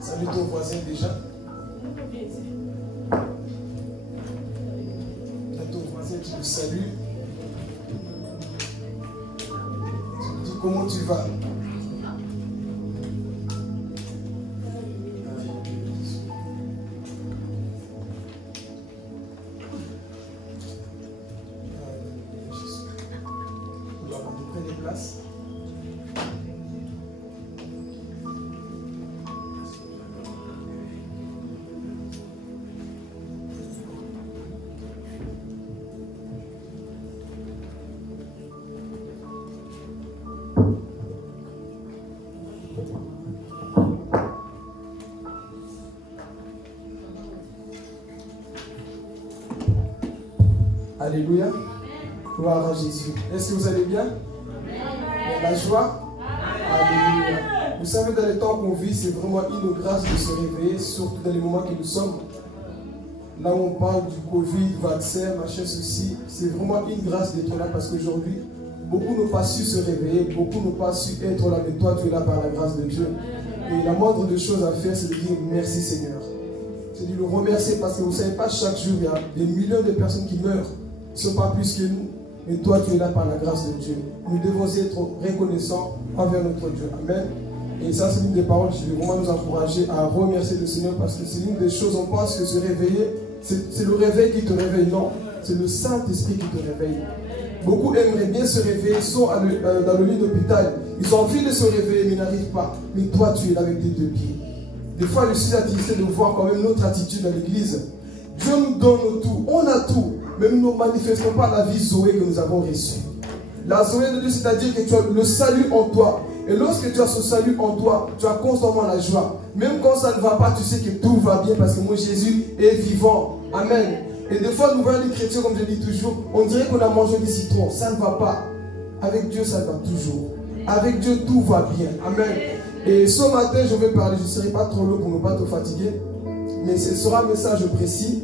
Salut ton voisin déjà. Ton voisin, tu le salues. Tu lui dis comment tu vas. Prenez place. Alléluia. Gloire à Jésus. Est-ce que vous allez bien? La joie? Alléluia. Vous savez, dans les temps qu'on vit, c'est vraiment une grâce de se réveiller, surtout dans les moments que nous sommes. Là où on parle du Covid, vaccin, machin, ceci, c'est vraiment une grâce d'être là parce qu'aujourd'hui, beaucoup n'ont pas su se réveiller, beaucoup n'ont pas su être là, mais toi, tu es là par la grâce de Dieu. Et la moindre des choses à faire, c'est de dire merci Seigneur. C'est de le remercier parce que vous ne savez pas, chaque jour, il y a des millions de personnes qui meurent. Ils ne sont pas plus que nous. Et toi, tu es là par la grâce de Dieu. Nous devons être reconnaissants envers notre Dieu. Amen. Et ça, c'est l'une des paroles qui veut vraiment nous encourager à remercier le Seigneur parce que c'est l'une des choses, on pense que se réveiller, c'est le réveil qui te réveille. Non, c'est le Saint-Esprit qui te réveille. Beaucoup aimeraient bien se réveiller, ils sont dans le lit d'hôpital. Ils ont envie de se réveiller, mais ils n'arrivent pas. Mais toi, tu es là avec tes deux pieds. Des fois, je suis attristé de voir quand même notre attitude dans l'église. Dieu nous donne tout, on a tout. Mais nous ne manifestons pas la vie Zoé que nous avons reçue. La Zoé de Dieu, c'est-à-dire que tu as le salut en toi. Et lorsque tu as ce salut en toi, tu as constamment la joie. Même quand ça ne va pas, tu sais que tout va bien parce que moi, Jésus est vivant. Amen. Et des fois, nous voyons les chrétiens, comme je dis toujours, on dirait qu'on a mangé des citrons. Ça ne va pas. Avec Dieu, ça va toujours. Avec Dieu, tout va bien. Amen. Et ce matin, je vais parler, je ne serai pas trop long pour ne pas te fatiguer. Mais ce sera un message précis.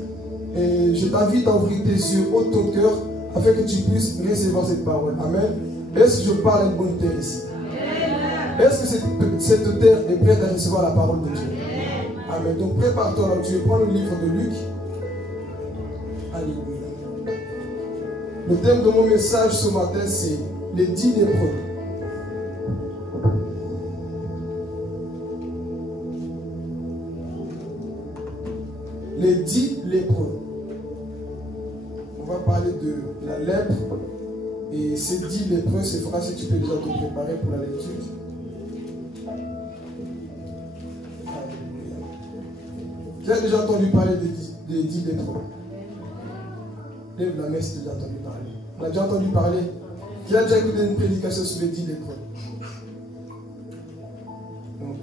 Et je t'invite à ouvrir tes yeux, ôte ton cœur, afin que tu puisses recevoir cette parole. Amen. Est-ce que je parle à une bonne terre ici? Est-ce que cette terre est prête à recevoir la parole de Dieu? Amen. Donc prépare-toi là, tu prends le livre de Luc. Alléluia. Le thème de mon message ce matin, c'est les 10 lépreux. Les 10 lépreux. On va parler de la lèpre. Et ces 10 lépreux, c'est vrai si tu peux déjà te préparer pour la lecture. Qui a déjà entendu parler des 10 lépreux? Lève la main si tu as déjà entendu parler. On a déjà entendu parler. Qui a déjà écouté une prédication sur les 10 lépreux? Donc,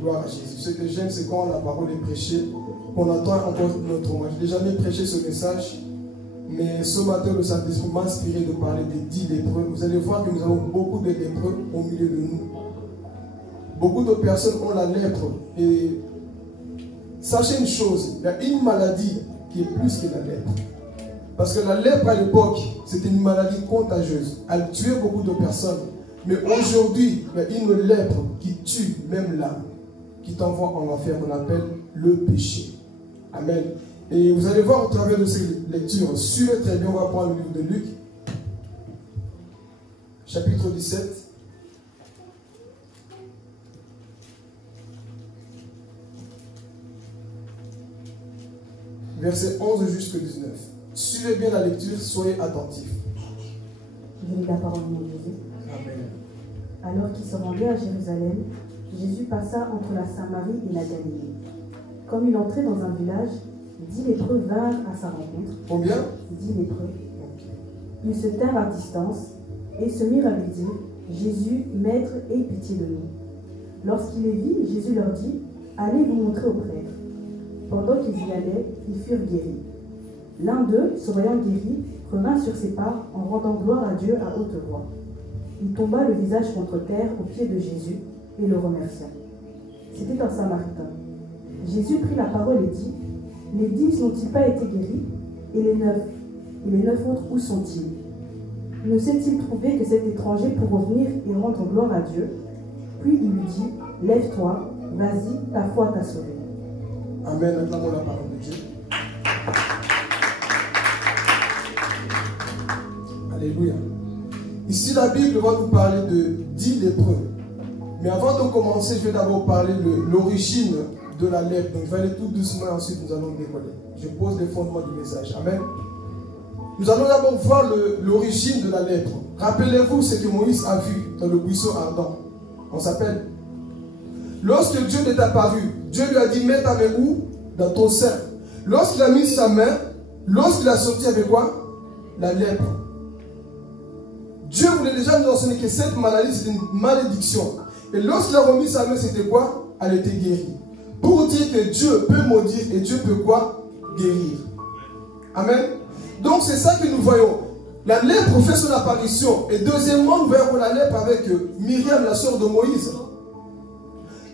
gloire à Jésus. Ce que j'aime, c'est quand la parole est prêchée, qu'on entend encore notre mot. Je n'ai jamais prêché ce message, mais ce matin, le Saint-Esprit m'a inspiré de parler des 10 lépreux. Vous allez voir que nous avons beaucoup de lépreux au milieu de nous. Beaucoup de personnes ont la lèpre. Et sachez une chose, il y a une maladie qui est plus que la lèpre. Parce que la lèpre à l'époque, c'était une maladie contagieuse. Elle tuait beaucoup de personnes. Mais aujourd'hui, il y a une lèpre qui tue même l'âme, qui t'envoie en enfer, qu'on appelle le péché. Amen. Et vous allez voir au travers de ces lectures, suivez très bien, on va prendre le livre de Luc, chapitre 17. Verset 11 jusqu'à 19. Suivez bien la lecture, soyez attentifs. Je lis la parole de Jésus. Amen. Alors qu'il se rendait à Jérusalem, Jésus passa entre la Samarie et la Galilée. Comme il entrait dans un village, 10 lépreux vinrent à sa rencontre. Combien? 10 lépreux. Ils se tinrent à distance et se mirent à lui dire, Jésus, Maître, aie pitié de nous. Lorsqu'il les vit, Jésus leur dit, allez vous montrer au prêtre. Pendant qu'ils y allaient, ils furent guéris. L'un d'eux, se voyant guéri, revint sur ses pas en rendant gloire à Dieu à haute voix. Il tomba le visage contre terre aux pieds de Jésus et le remercia. C'était un Samaritain. Jésus prit la parole et dit, les 10 n'ont-ils pas été guéris? Et les 9 autres, où sont-ils? Ne s'est-il trouvé que cet étranger pour revenir et rendre gloire à Dieu? Puis il lui dit, Lève-toi, vas-y, ta foi t'a sauvé. Amen. Acclamons la parole de Dieu. Alléluia. Ici, la Bible va nous parler de 10 lépreux. Mais avant de commencer, je vais d'abord parler de l'origine de la lèpre. Donc, je vais aller tout doucement et ensuite nous allons décoller. Je pose les fondements du message. Amen. Nous allons d'abord voir l'origine de la lèpre. Rappelez-vous ce que Moïse a vu dans le buisson ardent. On s'appelle. Lorsque Dieu est apparu, Dieu lui a dit, mets ta main où? Dans ton sein. Lorsqu'il a mis sa main, lorsqu'il a sorti avec quoi? La lèpre. Dieu voulait déjà nous enseigner que cette maladie, c'était une malédiction. Et lorsqu'il a remis sa main, c'était quoi? Elle était guérie. Pour dire que Dieu peut maudire et Dieu peut quoi? Guérir. Amen. Donc c'est ça que nous voyons. La lèpre fait son apparition. Et deuxièmement, nous voyons la lèpre avec Myriam, la sœur de Moïse.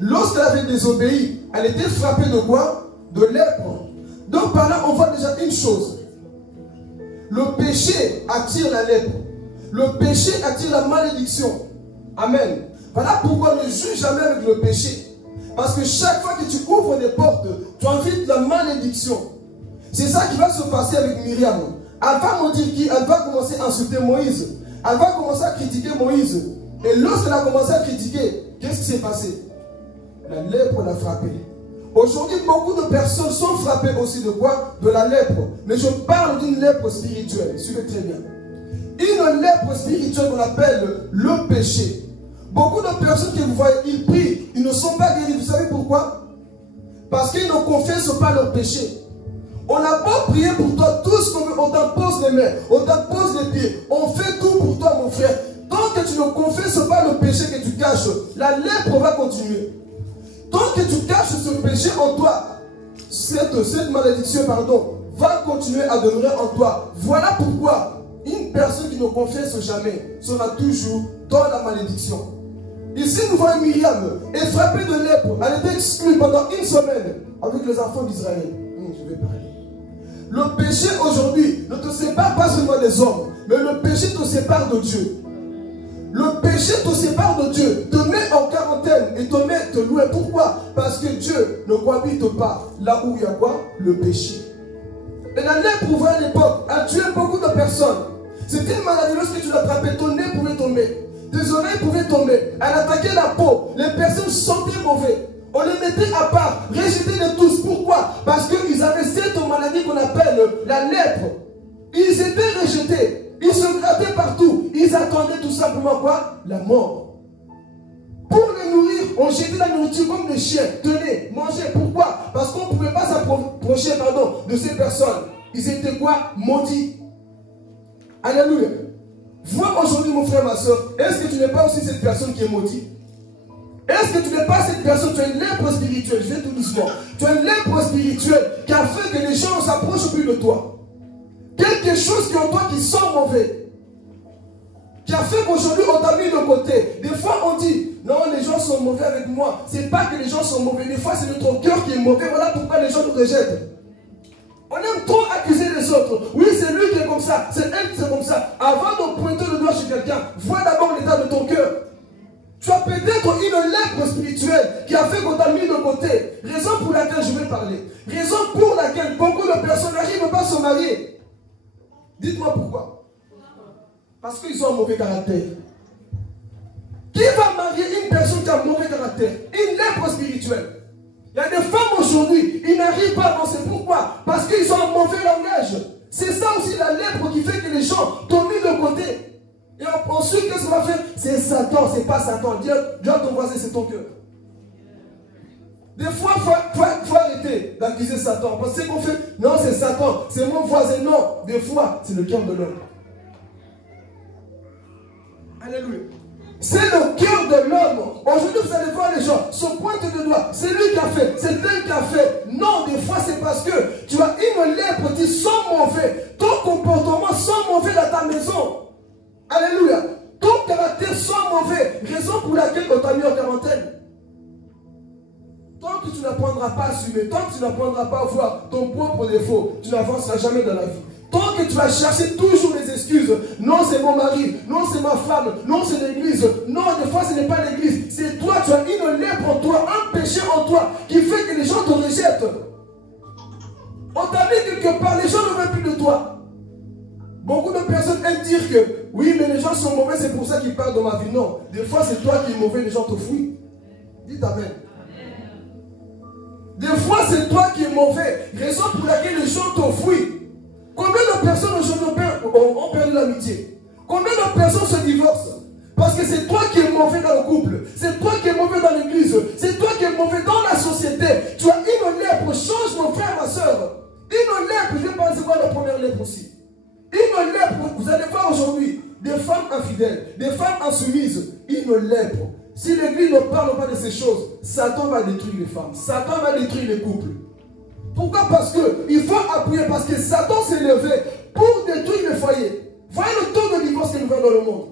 Lorsqu'elle avait désobéi, elle était frappée de quoi? De lèpre. Donc par là, on voit déjà une chose. Le péché attire la lèpre. Le péché attire la malédiction. Amen. Voilà pourquoi ne juge jamais avec le péché. Parce que chaque fois que tu ouvres des portes, tu invites la malédiction. C'est ça qui va se passer avec Myriam. Elle va maudire qui? Elle va commencer à insulter Moïse. Elle va commencer à critiquer Moïse. Et lorsqu'elle a commencé à critiquer, qu'est-ce qui s'est passé? La lèpre l'a frappée. Aujourd'hui, beaucoup de personnes sont frappées aussi de quoi? De la lèpre. Mais je parle d'une lèpre spirituelle. Suivez très bien. Une lèpre spirituelle qu'on appelle le péché. Beaucoup de personnes que vous voyez, ils prient, ils ne sont pas guéris. Vous savez pourquoi? Parce qu'ils ne confessent pas leur péché. On n'a pas prié pour toi tout ce qu'on veut. On t'impose les mains, on t'impose les pieds. On fait tout pour toi, mon frère. Tant que tu ne confesses pas le péché que tu caches, la lèpre va continuer. Tant que tu caches ce péché en toi, cette malédiction, va continuer à demeurer en toi. Voilà pourquoi une personne qui ne confesse jamais sera toujours dans la malédiction. Ici, nous voyons Myriam est frappée de lèpre. Elle était exclue pendant une semaine avec les enfants d'Israël. Je vais parler. Le péché aujourd'hui ne te sépare pas seulement des hommes, mais le péché te sépare de Dieu. Le péché te sépare de Dieu, te met en quarantaine et te louer. Pourquoi? Parce que Dieu ne cohabite pas là où il y a quoi? Le péché. Et la lèpre, à l'époque, a tué beaucoup de personnes. C'était une maladie. Lorsque tu l'attrapais, ton nez pouvait tomber. Tes oreilles pouvaient tomber. Elle attaquait la peau. Les personnes sentaient mauvais. On les mettait à part, rejetés de tous. Pourquoi? Parce qu'ils avaient cette maladie qu'on appelle la lèpre. Ils étaient rejetés. Ils se grattaient partout. Ils attendaient tout simplement quoi? La mort. Pour les nourrir, on jetait la nourriture comme des chiens. Tenez, mangez. Pourquoi? Parce qu'on ne pouvait pas s'approcher de ces personnes. Ils étaient quoi? Maudits. Alléluia. Vois aujourd'hui, mon frère, ma soeur, est-ce que tu n'es pas aussi cette personne qui est maudite? Est-ce que tu n'es pas cette personne? Tu as une lèpre spirituelle. Je vais tout doucement. Tu as une lèpre spirituelle qui a fait que les gens ne s'approchent plus de toi. Quelque chose qui est en toi qui sent mauvais. Qui a fait qu'aujourd'hui on t'a mis de côté. Des fois on dit, non, les gens sont mauvais avec moi. C'est pas que les gens sont mauvais. Des fois c'est notre cœur qui est mauvais. Voilà pourquoi les gens nous rejettent. On aime trop accuser les autres. Oui, c'est lui qui est comme ça. C'est elle qui est comme ça. Avant de pointer le doigt chez quelqu'un, vois d'abord l'état de ton cœur. Tu as peut-être une lèpre spirituelle qui a fait qu'on t'a mis de côté. Raison pour laquelle je vais parler. Raison pour laquelle beaucoup de personnes n'arrivent pas à se marier. Dites-moi pourquoi. Parce qu'ils ont un mauvais caractère. Qui va marier une personne qui a un mauvais caractère? Une lèpre spirituelle. Il y a des femmes aujourd'hui, ils n'arrivent pas à avancer. Pourquoi? Parce qu'ils ont un mauvais langage. C'est ça aussi la lèpre qui fait que les gens t'ont mis de côté. Et ensuite, qu'est-ce qu'on va faire? C'est Satan, c'est pas Satan. Dis à ton voisin, c'est ton cœur. Des fois, il faut arrêter d'accuser Satan. Parce que qu'on fait, non, c'est Satan, c'est mon voisin. Non, des fois, c'est le cœur de l'homme. Alléluia. C'est le cœur de l'homme. Aujourd'hui, vous allez voir les gens se pointent de doigt. C'est lui qui a fait, c'est elle qui a fait. Non, des fois, c'est parce que tu as une lèpre qui sent mauvais. Ton comportement sent mauvais dans ta maison. Alléluia. Ton caractère sent mauvais. Raison pour laquelle on t'a mis en quarantaine. Tant que tu n'apprendras pas à assumer, tant que tu n'apprendras pas à voir ton propre défaut, tu n'avanceras jamais dans la vie. Tant que tu vas chercher toujours les excuses. excuses. Non, c'est mon mari. Non, c'est ma femme. Non, c'est l'église. Non, des fois, ce n'est pas l'église. C'est toi, tu as une lèpre en toi, un péché en toi qui fait que les gens te rejettent. On t'a dit quelque part, les gens ne veulent plus de toi. Beaucoup de personnes aiment dire que oui, mais les gens sont mauvais, c'est pour ça qu'ils parlent de ma vie. Non, des fois, c'est toi qui es mauvais, les gens te fuient. Dites amen. Des fois, c'est toi qui es mauvais. Raison pour laquelle les gens te fuient. Combien de personnes aujourd'hui ont perdu l'amitié? Combien de personnes se divorcent? Parce que c'est toi qui es mauvais dans le couple. C'est toi qui es mauvais dans l'église. C'est toi qui es mauvais dans la société. Tu as une lèpre. Change mon frère, ma soeur. Une lèpre. Je vais penser quoi la première lèpre aussi. Une lèpre. Vous allez voir aujourd'hui des femmes infidèles, des femmes insoumises. Une lèpre. Si l'église ne parle pas de ces choses, Satan va détruire les femmes. Satan va détruire les couples. Pourquoi? Parce qu'il faut appuyer. Parce que Satan s'est levé pour détruire les foyers. Voyez le taux de divorce que nous voyons dans le monde.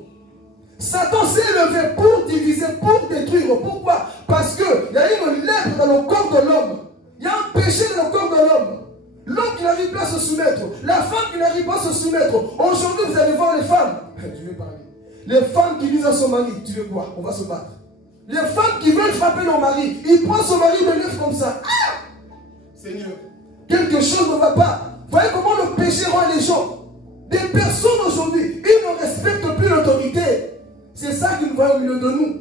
Satan s'est levé pour diviser, pour détruire. Pourquoi? Parce qu'il y a une lèpre dans le corps de l'homme. Il y a un péché dans le corps de l'homme. L'homme qui n'arrive pas à se soumettre. La femme qui n'arrive pas à se soumettre. Aujourd'hui, vous allez voir les femmes. Je vais parler. Les femmes qui disent à son mari, tu veux quoi? On va se battre. Les femmes qui veulent frapper leur mari, il prend son mari de lèvres comme ça. Ah! Seigneur, quelque chose ne va pas. Voyez comment le péché rend les gens. Des personnes aujourd'hui, ils ne respectent plus l'autorité. C'est ça qu'ils voient au milieu de nous.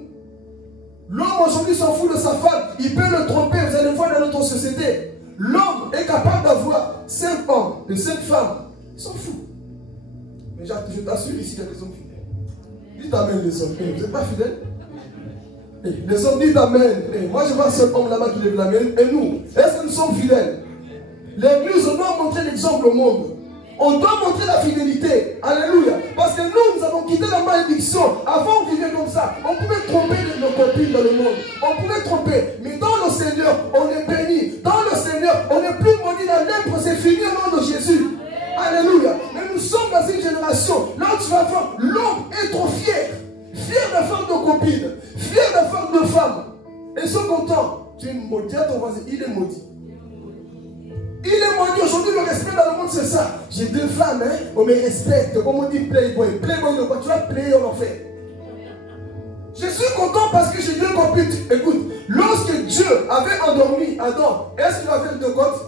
L'homme aujourd'hui s'en fout de sa femme. Il peut le tromper, vous allez voir dans notre société. L'homme est capable d'avoir 5 hommes et 5 femmes. Il s'en fout. Mais je t'assure ici, il y a des hommes fidèles. Dites amen les hommes. Vous n'êtes pas fidèles? Les hommes disent amen. Moi je vois ce homme là-bas qui lève la main. Et nous, est-ce que nous sommes fidèles? L'église doit montrer l'exemple au monde. On doit montrer la fidélité. Alléluia. Parce que nous avons quitté la malédiction. Avant on vivait comme ça. On pouvait tromper nos copines dans le monde. On pouvait tromper. Mais dans le Seigneur, on est béni. Dans le Seigneur, on n'est plus maudit. La lèpre, c'est fini au nom de Jésus. Alléluia. Mais nous sommes dans une génération. Là où tu vas voir, l'homme est trop fier. Fier de faire de copines. Fier de faire de femmes. Et ils sont contents. Tu es maudit à ton voisin. Il est maudit. Il est maudit. Aujourd'hui, le respect dans le monde, c'est ça. J'ai 2 femmes, hein. On me respecte. Comme on dit playboy. Playboy de quoi? Tu vas player en enfer. Je suis content parce que j'ai 2 copines. Écoute, lorsque Dieu avait endormi Adam, est-ce qu'il avait 2 côtes?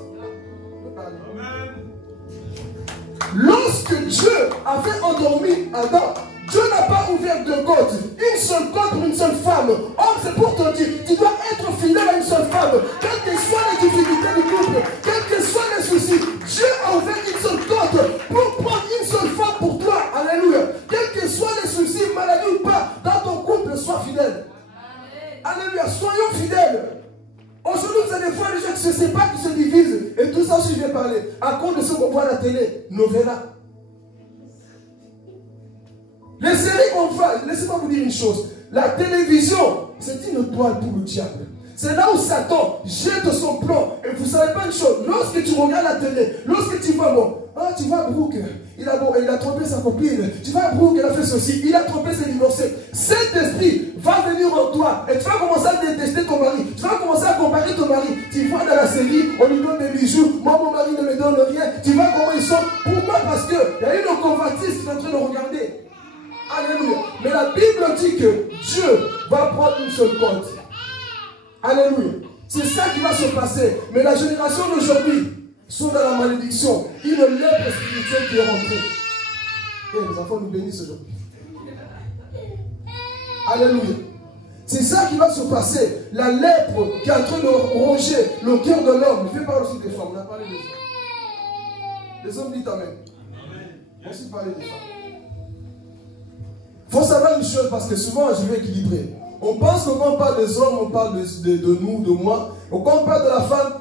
Lorsque Dieu avait endormi Adam, Dieu n'a pas ouvert 2 côtes. Une seule côte pour une seule femme. Or, c'est pour te dire, tu dois être fidèle à une seule femme. Quelles que soient les difficultés du couple, quels que soient les soucis, Dieu a ouvert une seule côte pour prendre une seule femme pour toi. Alléluia. Quels que soient les soucis, maladie ou pas, dans ton couple, sois fidèle. Alléluia. Soyons fidèles. Aujourd'hui, vous allez voir les gens qui ne se séparent, qui se divisent. Et tout ça, si je vais parler, à cause de ce qu'on voit à la télé, novella. Les séries qu'on fait, laissez-moi vous dire une chose. La télévision, c'est une toile pour le diable. C'est là où Satan jette son plan. Et vous ne savez pas une chose. Lorsque tu regardes la télé, lorsque tu vois, bon, ah, tu vois Brooke, il a trompé sa copine. Tu vois Brooke, il a fait ceci. Il a trompé ses divorcés. Cet esprit va venir en toi. Et tu vas commencer à détester ton mari. Tu vas commencer à comparer ton mari. Tu vois dans la série, on lui donne des bijoux. Moi, mon mari ne me donne rien. Tu vois comment ils sont. Pourquoi? Parce qu'il y a une convoitise qui est en train de regarder. Alléluia. Mais la Bible dit que Dieu va prendre une seule côte. Alléluia. C'est ça qui va se passer. Mais la génération d'aujourd'hui sont dans la malédiction. Une lèpre spirituelle qui est rentrée. Et les enfants nous bénissent aujourd'hui. Alléluia. C'est ça qui va se passer. La lèpre qui est en train de ronger le cœur de l'homme. Je vais parler aussi des femmes. On a parlé des hommes. Les hommes disent amen. On a aussi parlé des femmes. Il faut savoir une chose, parce que souvent je vais équilibrer. On pense que quand on parle des hommes, on parle de nous, de moi. Quand on parle de la femme,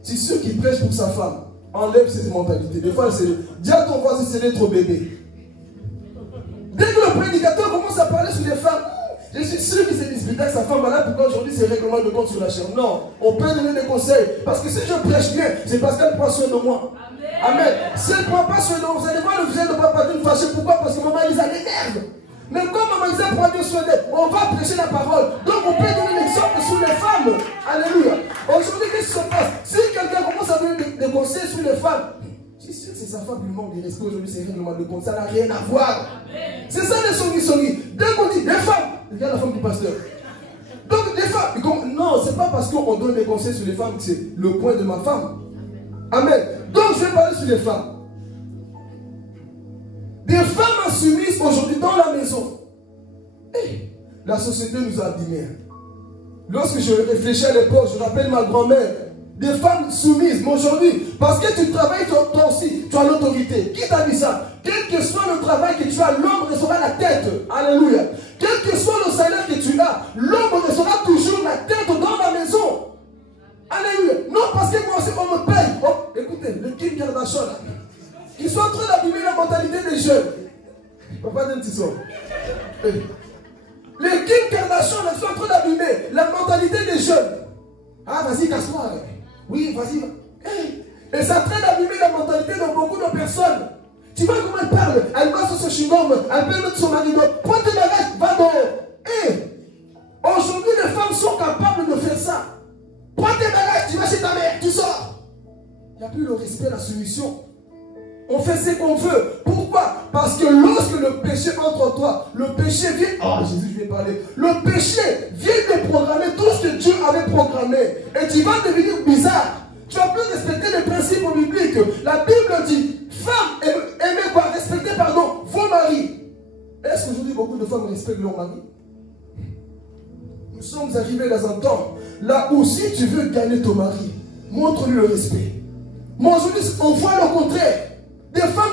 c'est ceux qui prêchent pour sa femme. Enlève cette mentalité. Des fois, c'est dis à ton voisin, c'est d'être bébé. Dès que le prédicateur commence à parler sur les femmes, je suis sûr qu'il s'est disputé avec sa femme. Voilà pourquoi aujourd'hui c'est règlement de compte sur la chair. Non, on peut donner des conseils. Parce que si je prêche bien, c'est parce qu'elle prend soin de moi. Amen. Si elle ne prend pas soin de moi, vous allez voir le visage de papa d'une fâchée. Pourquoi? Parce que maman Lisa l'énerve. Mais comme maman Lisa prend bien soin d'elle, on va prêcher la parole. Donc on peut donner l'exemple sur les femmes. Alléluia. Aujourd'hui, qu'est-ce qui se passe? Si quelqu'un commence à donner des conseils sur les femmes, je suis sûr que c'est sa femme femme lui manque de respect aujourd'hui, c'est règlement de compte. Ça n'a rien à voir. C'est ça les songi. Dès qu'on dit les femmes, regarde la femme du pasteur. Donc les femmes, non, c'est pas parce qu'on donne des conseils sur les femmes que c'est le point de ma femme. Amen. Donc je vais parler sur les femmes. Des femmes insoumises aujourd'hui dans la maison. Hey, la société nous a abîmés. Lorsque je réfléchis à l'époque, je rappelle ma grand-mère. Des femmes soumises. Mais aujourd'hui, parce que tu travailles toi aussi, tu as l'autorité. Qui t'a dit ça? Quel que soit le travail que tu as, l'homme restera la tête. Alléluia. Quel que soit le salaire que tu as, l'homme restera toujours la tête dans la maison. Alléluia. Non, parce que moi aussi, on me paye. Oh, écoutez, le Kim Kardashian, là, ils sont en train d'abîmer la mentalité des jeunes. Papa d'un petit son. Les Kim Kardashian, ils sont en train d'abîmer la mentalité des jeunes. Ah, vas-y, casse-toi. Oui, vas-y. Et ça traîne d'abîmer la mentalité de beaucoup de personnes. Tu vois comment elle parle? Elle va sur ce chewing-gum, elle peut mettre son mari dehors. Prends tes bagages, va dehors. Aujourd'hui, les femmes sont capables de faire ça. Prends tes bagages, tu vas chez ta mère, tu sors. Il n'y a plus le respect, la soumission. On fait ce qu'on veut. Pourquoi? Parce que lorsque le péché entre en toi, le péché vient... Oh, Jésus, je vais parler. Le péché vient de programmer tout ce que Dieu avait programmé. Et tu vas devenir bizarre. Tu vas plus respecter les principes bibliques. La Bible dit, femmes, aimez quoi? Respectez, pardon, vos maris. Est-ce qu'aujourd'hui, beaucoup de femmes respectent leur mari? Nous sommes arrivés dans un temps, là où si tu veux gagner ton mari, montre-lui le respect. Moi, aujourd'hui, on voit le contraire. Des femmes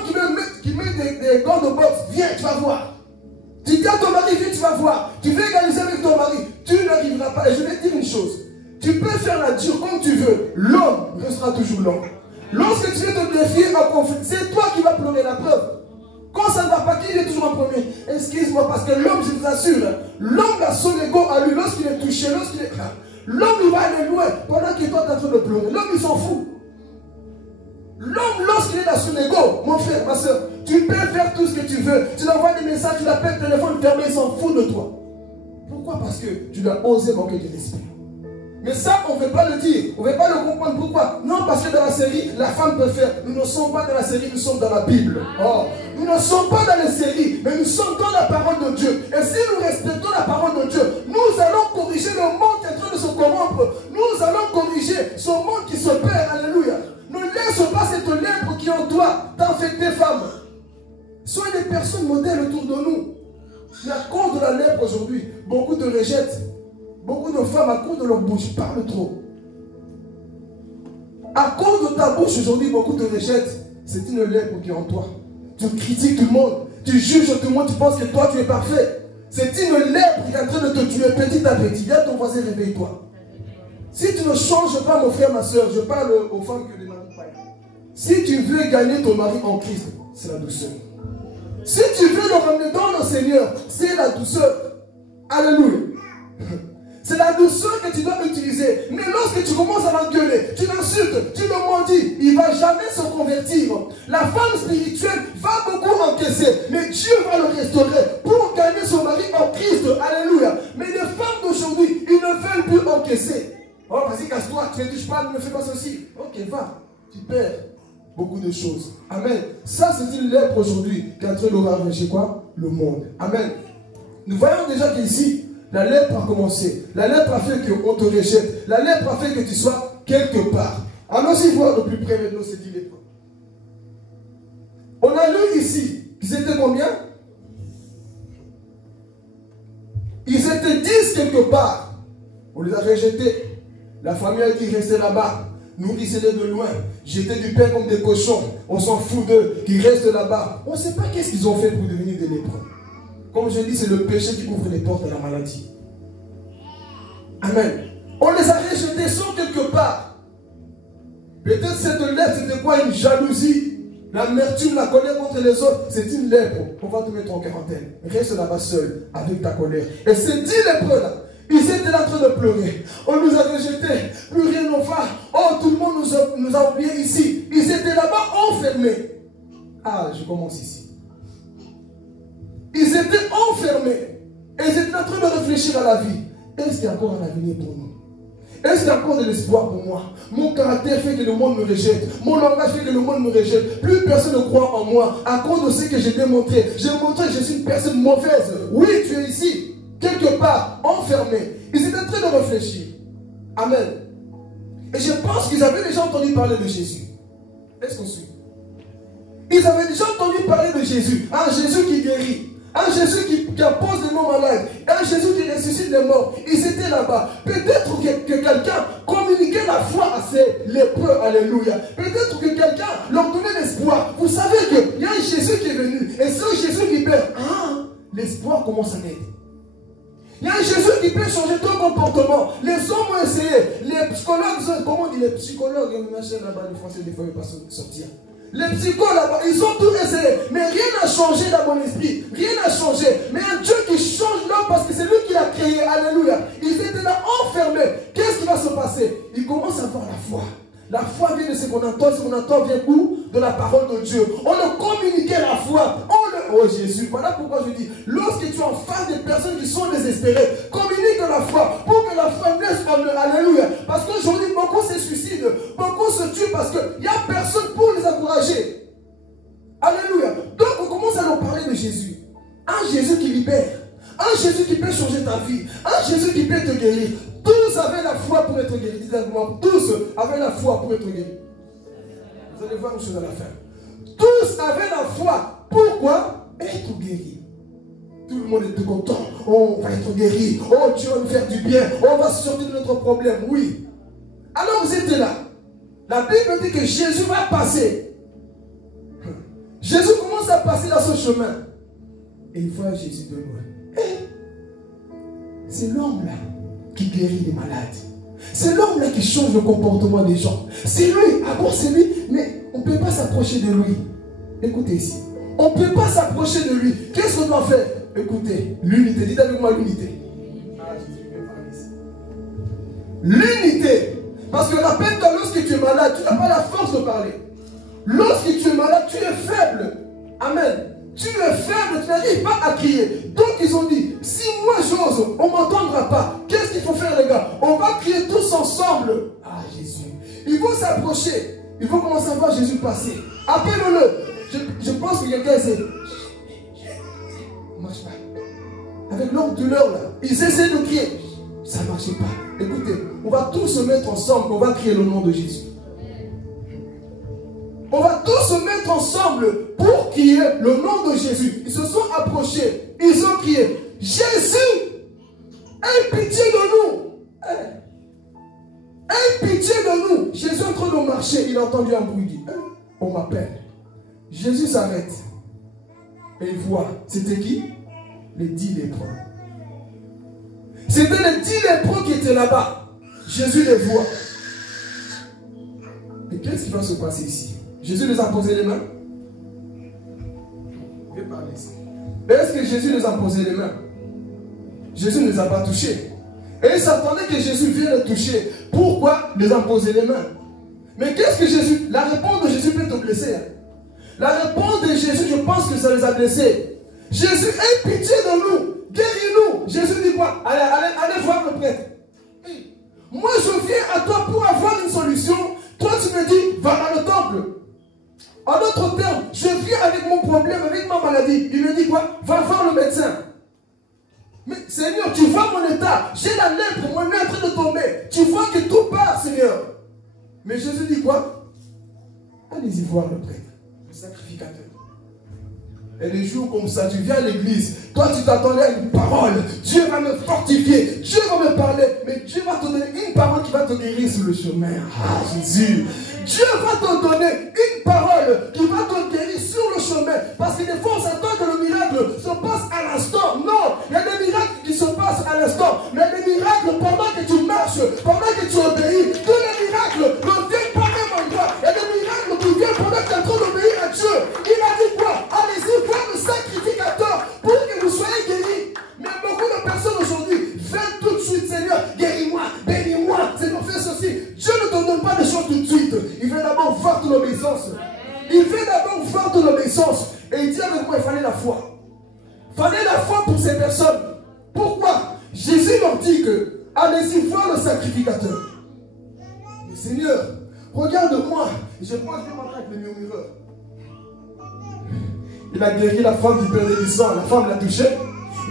qui mettent des gants de boxe, viens, tu vas voir. Tu dis à ton mari, viens, tu vas voir. Tu veux égaliser avec ton mari, tu n'arriveras pas. Et je vais te dire une chose. Tu peux faire la dure comme tu veux. L'homme restera toujours l'homme. Lorsque tu veux te défier en conflit, c'est toi qui vas pleurer la preuve. Quand ça ne va pas, qui est toujours en premier? Excuse-moi, parce que l'homme, je vous assure, l'homme a son ego à lui. Lorsqu'il est touché, l'homme, il va aller loin. Pendant que toi, tu es en train de pleurer. L'homme, il s'en fout. L'homme, lorsqu'il est dans son ego, mon frère, ma soeur, tu peux faire tout ce que tu veux. Tu lui envoies des messages, tu l'appelles, téléphone fermé, il s'en fout de toi. Pourquoi? Parce que tu as osé manquer de respect. Mais ça, on ne veut pas le dire. On ne veut pas le comprendre. Pourquoi? Non, parce que dans la série, la femme peut faire. Nous ne sommes pas dans la série, nous sommes dans la Bible. Oh. Nous ne sommes pas dans les séries, mais nous sommes dans la parole de Dieu. Et si nous respectons la parole de Dieu, nous allons corriger le monde qui est en train de se corrompre. Nous allons corriger ce monde qui se perd. Alléluia. Ne laisse pas cette lèpre qui est en toi t'infecter, femme. Soyez des personnes modèles autour de nous. Mais à cause de la lèpre aujourd'hui, beaucoup te rejettent. Beaucoup de femmes, à cause de leur bouche, parlent trop. À cause de ta bouche aujourd'hui, beaucoup te rejettent. C'est une lèpre qui est en toi. Tu critiques tout le monde. Tu juges tout le monde. Tu penses que toi, tu es parfait. C'est une lèpre qui est en train de te tuer petit à petit. Viens ton voisin, réveille-toi. Si tu ne changes pas, mon frère, ma soeur, je parle aux femmes que les maris parlent. Si tu veux gagner ton mari en Christ, c'est la douceur. Si tu veux le ramener dans le Seigneur, c'est la douceur. Alléluia. C'est la douceur que tu dois utiliser. Mais lorsque tu commences à l'engueuler, tu l'insultes, tu le maudis, il ne va jamais se convertir. La femme spirituelle va beaucoup encaisser, mais Dieu va le restaurer pour gagner son mari en Christ. Alléluia. Mais les femmes d'aujourd'hui, ils ne veulent plus encaisser. Oh, vas-y, casse-toi, tu ne touches pas, ne me fais pas ceci. Ok, va, tu perds beaucoup de choses. Amen. Ça, c'est une lèpre aujourd'hui qui est en train de ravager quoi? Le monde. Amen. Nous voyons déjà qu'ici, la lèpre a commencé. La lèpre a fait qu'on te rejette. La lèpre a fait que tu sois quelque part. Allons-y voir de plus près maintenant ces 10 lèpres. On a lu ici qu'ils étaient combien? Ils étaient 10 quelque part. On les a rejetés. La famille a dit restez là-bas. Nourrissez-les de loin. Jetez du pain comme des cochons. On s'en fout d'eux. Ils restent là-bas. On ne sait pas qu'est-ce qu'ils ont fait pour devenir des lépreux. Comme je dis, c'est le péché qui ouvre les portes à la maladie. Amen. On les a rejetés, sont quelque part. Peut-être cette lèpre, c'était quoi? Une jalousie, l'amertume, la colère contre les autres. C'est une lèpre. On va te mettre en quarantaine. Reste là-bas seul, avec ta colère. Et ces 10 lépreux-là, ils étaient en train de pleurer. On nous a rejetés. Plus rien ne va. Oh, tout le monde nous a oubliés ici. Ils étaient là-bas enfermés. Ah, je commence ici. Ils étaient enfermés. Et ils étaient en train de réfléchir à la vie. Est-ce qu'il y a encore un avenir pour nous? Est-ce est-ce qu'il y a encore de l'espoir pour moi? Mon caractère fait que le monde me rejette. Mon langage fait que le monde me rejette. Plus personne ne croit en moi. À cause de ce que j'ai démontré. J'ai montré que je suis une personne mauvaise. Oui, tu es ici, quelque part, enfermé. Ils étaient en train de réfléchir. Amen. Et je pense qu'ils avaient déjà entendu parler de Jésus. Est-ce qu'on suit? Ils avaient déjà entendu parler de Jésus. Un Jésus qui guérit. Un Jésus qui impose les morts malades. Un Jésus qui ressuscite les morts. Ils étaient là-bas. Peut-être que quelqu'un communiquait la foi à ces lépreux. Alléluia. Peut-être que quelqu'un leur donnait l'espoir. Vous savez qu'il y a un Jésus qui est venu. Et ce Jésus qui perd. Ah, l'espoir commence à naître. Il y a un Jésus qui peut changer ton comportement. Les hommes ont essayé. Les psychologues, comment on dit les psychologues? Là-bas, les Français, des fois, ils ne peuvent pas sortir. Les psychos là-bas, ils ont tout essayé. Mais rien n'a changé dans mon esprit. Rien n'a changé. Mais un Dieu qui change l'homme parce que c'est lui qui l'a créé. Alléluia. Ils étaient là enfermés. Qu'est-ce qui va se passer? Ils commencent à avoir la foi. La foi vient de ce qu'on entend. Ce qu'on entend vient où? De la parole de Dieu. On leur communiquait la foi. Oh Jésus, voilà pourquoi je dis, lorsque tu es en face des personnes qui sont désespérées, communique la foi pour que la foi naisse en eux. Alléluia. Parce qu'aujourd'hui, beaucoup se suicident, beaucoup se tuent parce qu'il n'y a personne pour les encourager. Alléluia. Donc on commence à leur parler de Jésus. Un Jésus qui libère. Un Jésus qui peut changer ta vie. Un Jésus qui peut te guérir. Tous avaient la foi pour être guéris. Dites-moi, tous avaient la foi pour être guéris. Vous allez voir une chose à la fin. Tous avaient la foi. Pourquoi? Être guéri. Tout le monde était content. Oh, on va être guéri. Oh, Dieu va nous faire du bien. On va sortir de notre problème. Oui. Alors vous étiez là. La Bible dit que Jésus va passer. Jésus commence à passer dans ce chemin. Et il voit Jésus de loin. C'est l'homme là qui guérit les malades. C'est l'homme là qui change le comportement des gens. C'est lui. Ah bon, c'est lui. Mais on ne peut pas s'approcher de lui. Écoutez ici. On ne peut pas s'approcher de lui. Qu'est-ce qu'on doit faire? Écoutez, l'unité. Dites avec moi l'unité. L'unité. Parce que rappelle-toi, lorsque tu es malade, tu n'as pas la force de parler. Lorsque tu es malade, tu es faible. Amen. Tu es faible, tu n'arrives pas à crier. Donc ils ont dit, si moi j'ose, on ne m'entendra pas. Qu'est-ce qu'il faut faire les gars? On va crier tous ensemble. Ah Jésus. Ils vont s'approcher. Ils vont commencer à voir Jésus passer. Appelle-le. Je pense que quelqu'un essaie. Ça ne marche pas. Avec leur douleur là, ils essaient de crier. Ça ne marchait pas. Écoutez, on va tous se mettre ensemble. On va crier le nom de Jésus. On va tous se mettre ensemble pour crier le nom de Jésus. Ils se sont approchés. Ils ont crié, Jésus, aie pitié de nous. Aie pitié de nous. Jésus est en train de marcher. Il a entendu un bruit. Il dit, on m'appelle. Jésus s'arrête. Et il voit. C'était qui? Les 10 lépreux. C'était les 10 lépreux qui étaient là-bas. Jésus les voit. Et qu'est-ce qui va se passer ici? Jésus les a posé les mains. Je vais parler ici. Est-ce que Jésus les a posé les mains? Jésus ne les a pas touchés. Et ils s'attendaient que Jésus vienne les toucher. Pourquoi les a posé les mains? Mais qu'est-ce que Jésus... La réponse de Jésus peut te blesser. La réponse de Jésus, je pense que ça les a blessés. Jésus, aie pitié de nous. Guéris-nous. Jésus dit quoi? Allez voir le prêtre. Moi, je viens à toi pour avoir une solution. Toi, tu me dis, va dans le temple. En d'autres termes, je viens avec mon problème, avec ma maladie. Il me dit quoi? Va voir le médecin. Mais Seigneur, tu vois mon état. J'ai la lèpre, mon nez est en train de tomber. Tu vois que tout part, Seigneur. Mais Jésus dit quoi? Allez-y voir le prêtre, le sacrificateur. Et les jours comme ça, tu viens à l'église. Toi, tu t'attendais à une parole. Dieu va me fortifier. Dieu va me parler. Mais Dieu va te donner une parole qui va te guérir sur le chemin. Ah, Jésus. Dieu va te donner une parole qui va te guérir sur le chemin. Parce que des fois, on s'attend que le miracle se passe à l'instant. Non, il y a des miracles qui se passent à l'instant. Mais il y a des miracles pendant que tu marches, pendant que tu obéis. Tous les miracles ne viennent pas même en toi. Il y a des miracles qui viennent pendant que tu es en train d'obéir à Dieu. Il a dit quoi? Allez-y voir le sacrificateur pour que vous soyez guéris. Mais beaucoup de personnes aujourd'hui viennent tout de suite, Seigneur, guéris-moi, bénis-moi, Seigneur, fais ceci. Dieu ne te donne pas des choses tout de suite. Il veut d'abord voir ton obéissance. Il veut d'abord voir ton obéissance. Et il dit avec moi, il fallait la foi. Il fallait la foi pour ces personnes. Pourquoi? Jésus leur dit que allez-y voir le sacrificateur. Seigneur, regarde-moi. Je pense que je vais montrer avec le murmureur. Il a guéri la femme qui perdait du sang. La femme l'a touché.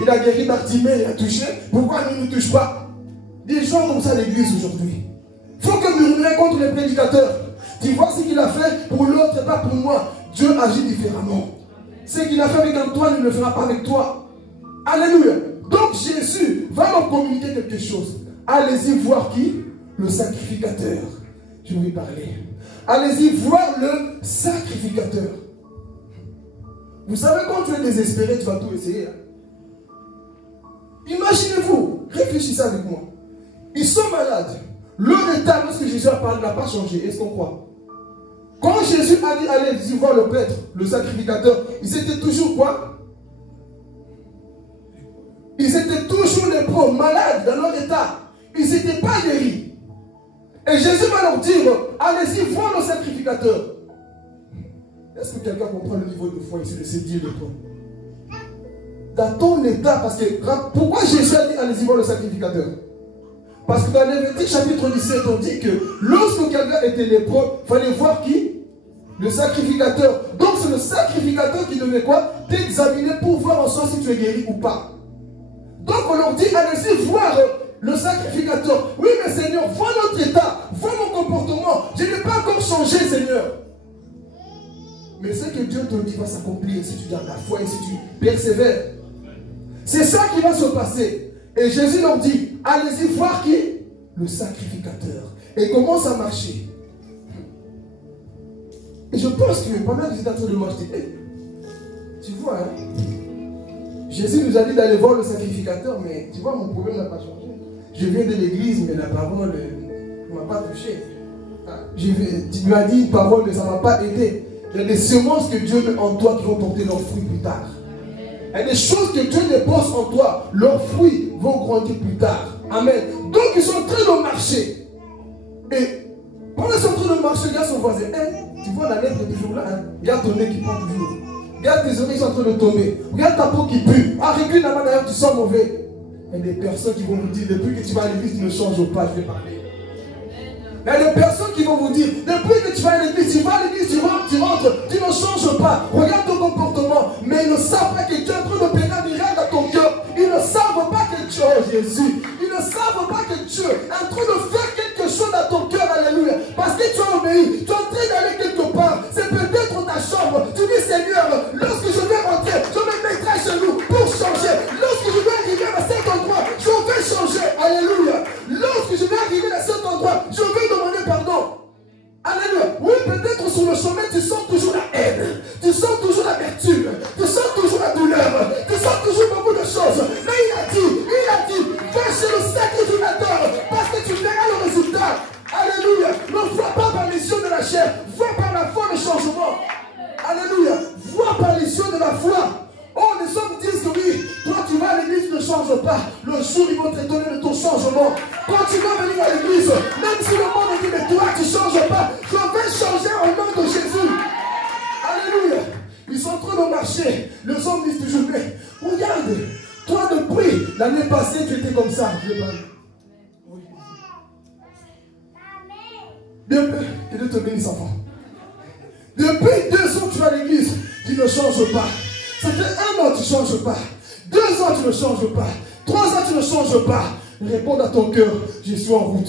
Il a guéri Bartimée, il a touché. Pourquoi nous ne nous touche pas? Des gens comme ça à l'église aujourd'hui. Il faut que murmurer contre les prédicateurs. Tu vois ce qu'il a fait pour l'autre et pas pour moi. Dieu agit différemment. Ce qu'il a fait avec Antoine, il ne le fera pas avec toi. Alléluia. Donc Jésus va leur communiquer quelque chose. Allez-y voir qui? Le sacrificateur. Je vais vous parler. Allez-y voir le sacrificateur. Vous savez, quand tu es désespéré, tu vas tout essayer. Hein? Imaginez-vous, réfléchissez avec moi. Ils sont malades. Leur état, lorsque Jésus a parlé, n'a pas changé. Est-ce qu'on croit? Quand Jésus a dit, allez-y voir le prêtre, le sacrificateur, ils étaient toujours quoi? Ils étaient toujours lépreux, malades dans leur état. Ils n'étaient pas guéris. Et Jésus va leur dire, allez-y voir le sacrificateur. Est-ce que quelqu'un comprend le niveau de foi ici de ces 10 lépreux? Dans ton état, parce que pourquoi Jésus a dit, allez-y voir le sacrificateur? Parce que dans Lévitique chapitre 17, on dit que lorsque quelqu'un était lépreux, il fallait voir qui? Le sacrificateur. Donc c'est le sacrificateur qui devait quoi? T'examiner pour voir en soi si tu es guéri ou pas. Donc on leur dit, allez-y voir le sacrificateur. Oui mais Seigneur, vois notre état, vois mon comportement. Je n'ai pas encore changé, Seigneur. Mais ce que Dieu te dit va s'accomplir si tu gardes la foi et si tu persévères. C'est ça qui va se passer. Et Jésus leur dit, allez-y voir qui? Le sacrificateur. Et comment ça marchait? Et je pense que pendant que j'étais en train de marcher, tu vois, hein, Jésus nous a dit d'aller voir le sacrificateur, mais tu vois, mon problème n'a pas changé. Je viens de l'église, mais la parole ne m'a pas touché. Tu lui as dit une parole, mais ça ne m'a pas aidé. Il y a des semences que Dieu met en toi qui vont porter leurs fruits plus tard. Il y a des choses que Dieu dépose en toi, leurs fruits vont grandir plus tard. Amen. Donc ils sont en train de marcher. Et pendant qu'ils sont en train de marcher, regarde son voisin. Tu vois la lèvre est toujours là. Hein? Regarde ton nez qui pend toujours. Regarde tes oreilles sont en train de tomber. Regarde ta peau qui pue. Ah, recule là-bas d'ailleurs, tu sens mauvais. Il y a des personnes qui vont vous dire, depuis que tu vas à l'église, tu ne changes pas, je vais parler. Il y a des personnes qui vont vous dire, depuis que tu vas à l'église, tu rentres, tu ne changes pas. Regarde ton comportement. Mais ils ne savent pas que tu es en train de pénétrer un miracle dans ton cœur. Ils ne savent pas que Dieu, oh Jésus, ils ne savent pas que Dieu est en train de faire quelque chose dans ton cœur, alléluia. Parce que tu as obéi, tu es en train d'aller quelque part. C'est peut-être ta chambre. Tu dis, Seigneur, lorsque je vais rentrer, je me mettrai chez nous pour changer. Lorsque je vais arriver à cet endroit, je vais changer, alléluia. Lorsque je vais arriver à cet endroit, je vais demander pardon. Alléluia. Oui, peut-être sur le chemin, tu sens toujours la haine. Tu sens toujours l'amertume. Tu sens toujours la douleur. Tu sens toujours beaucoup de choses. Mais il a dit, va chez le sacrificateur parce que tu verras le résultat. Alléluia. Ne vois pas par les yeux de la chair. Vois par la foi le changement. Alléluia. Vois par les yeux de la foi. Oh, les hommes disent que oui, toi tu vas à l'église, ne change pas. Le jour, ils vont t'étonner de ton changement. Quand tu vas venir à l'église, même si le monde dit, mais toi tu ne changes pas, je vais changer au nom de Jésus. Alléluia. Ils sont en train de marcher. Les hommes disent toujours, mais regarde, toi depuis l'année passée, tu étais comme ça. Je vais parler. Que Dieu te bénisse, enfant. Depuis 2 ans, tu vas à l'église, tu ne changes pas. Ça fait 1 an, tu ne changes pas. 2 ans, tu ne changes pas. 3 ans, tu ne changes pas. Réponds à ton cœur, je suis en route.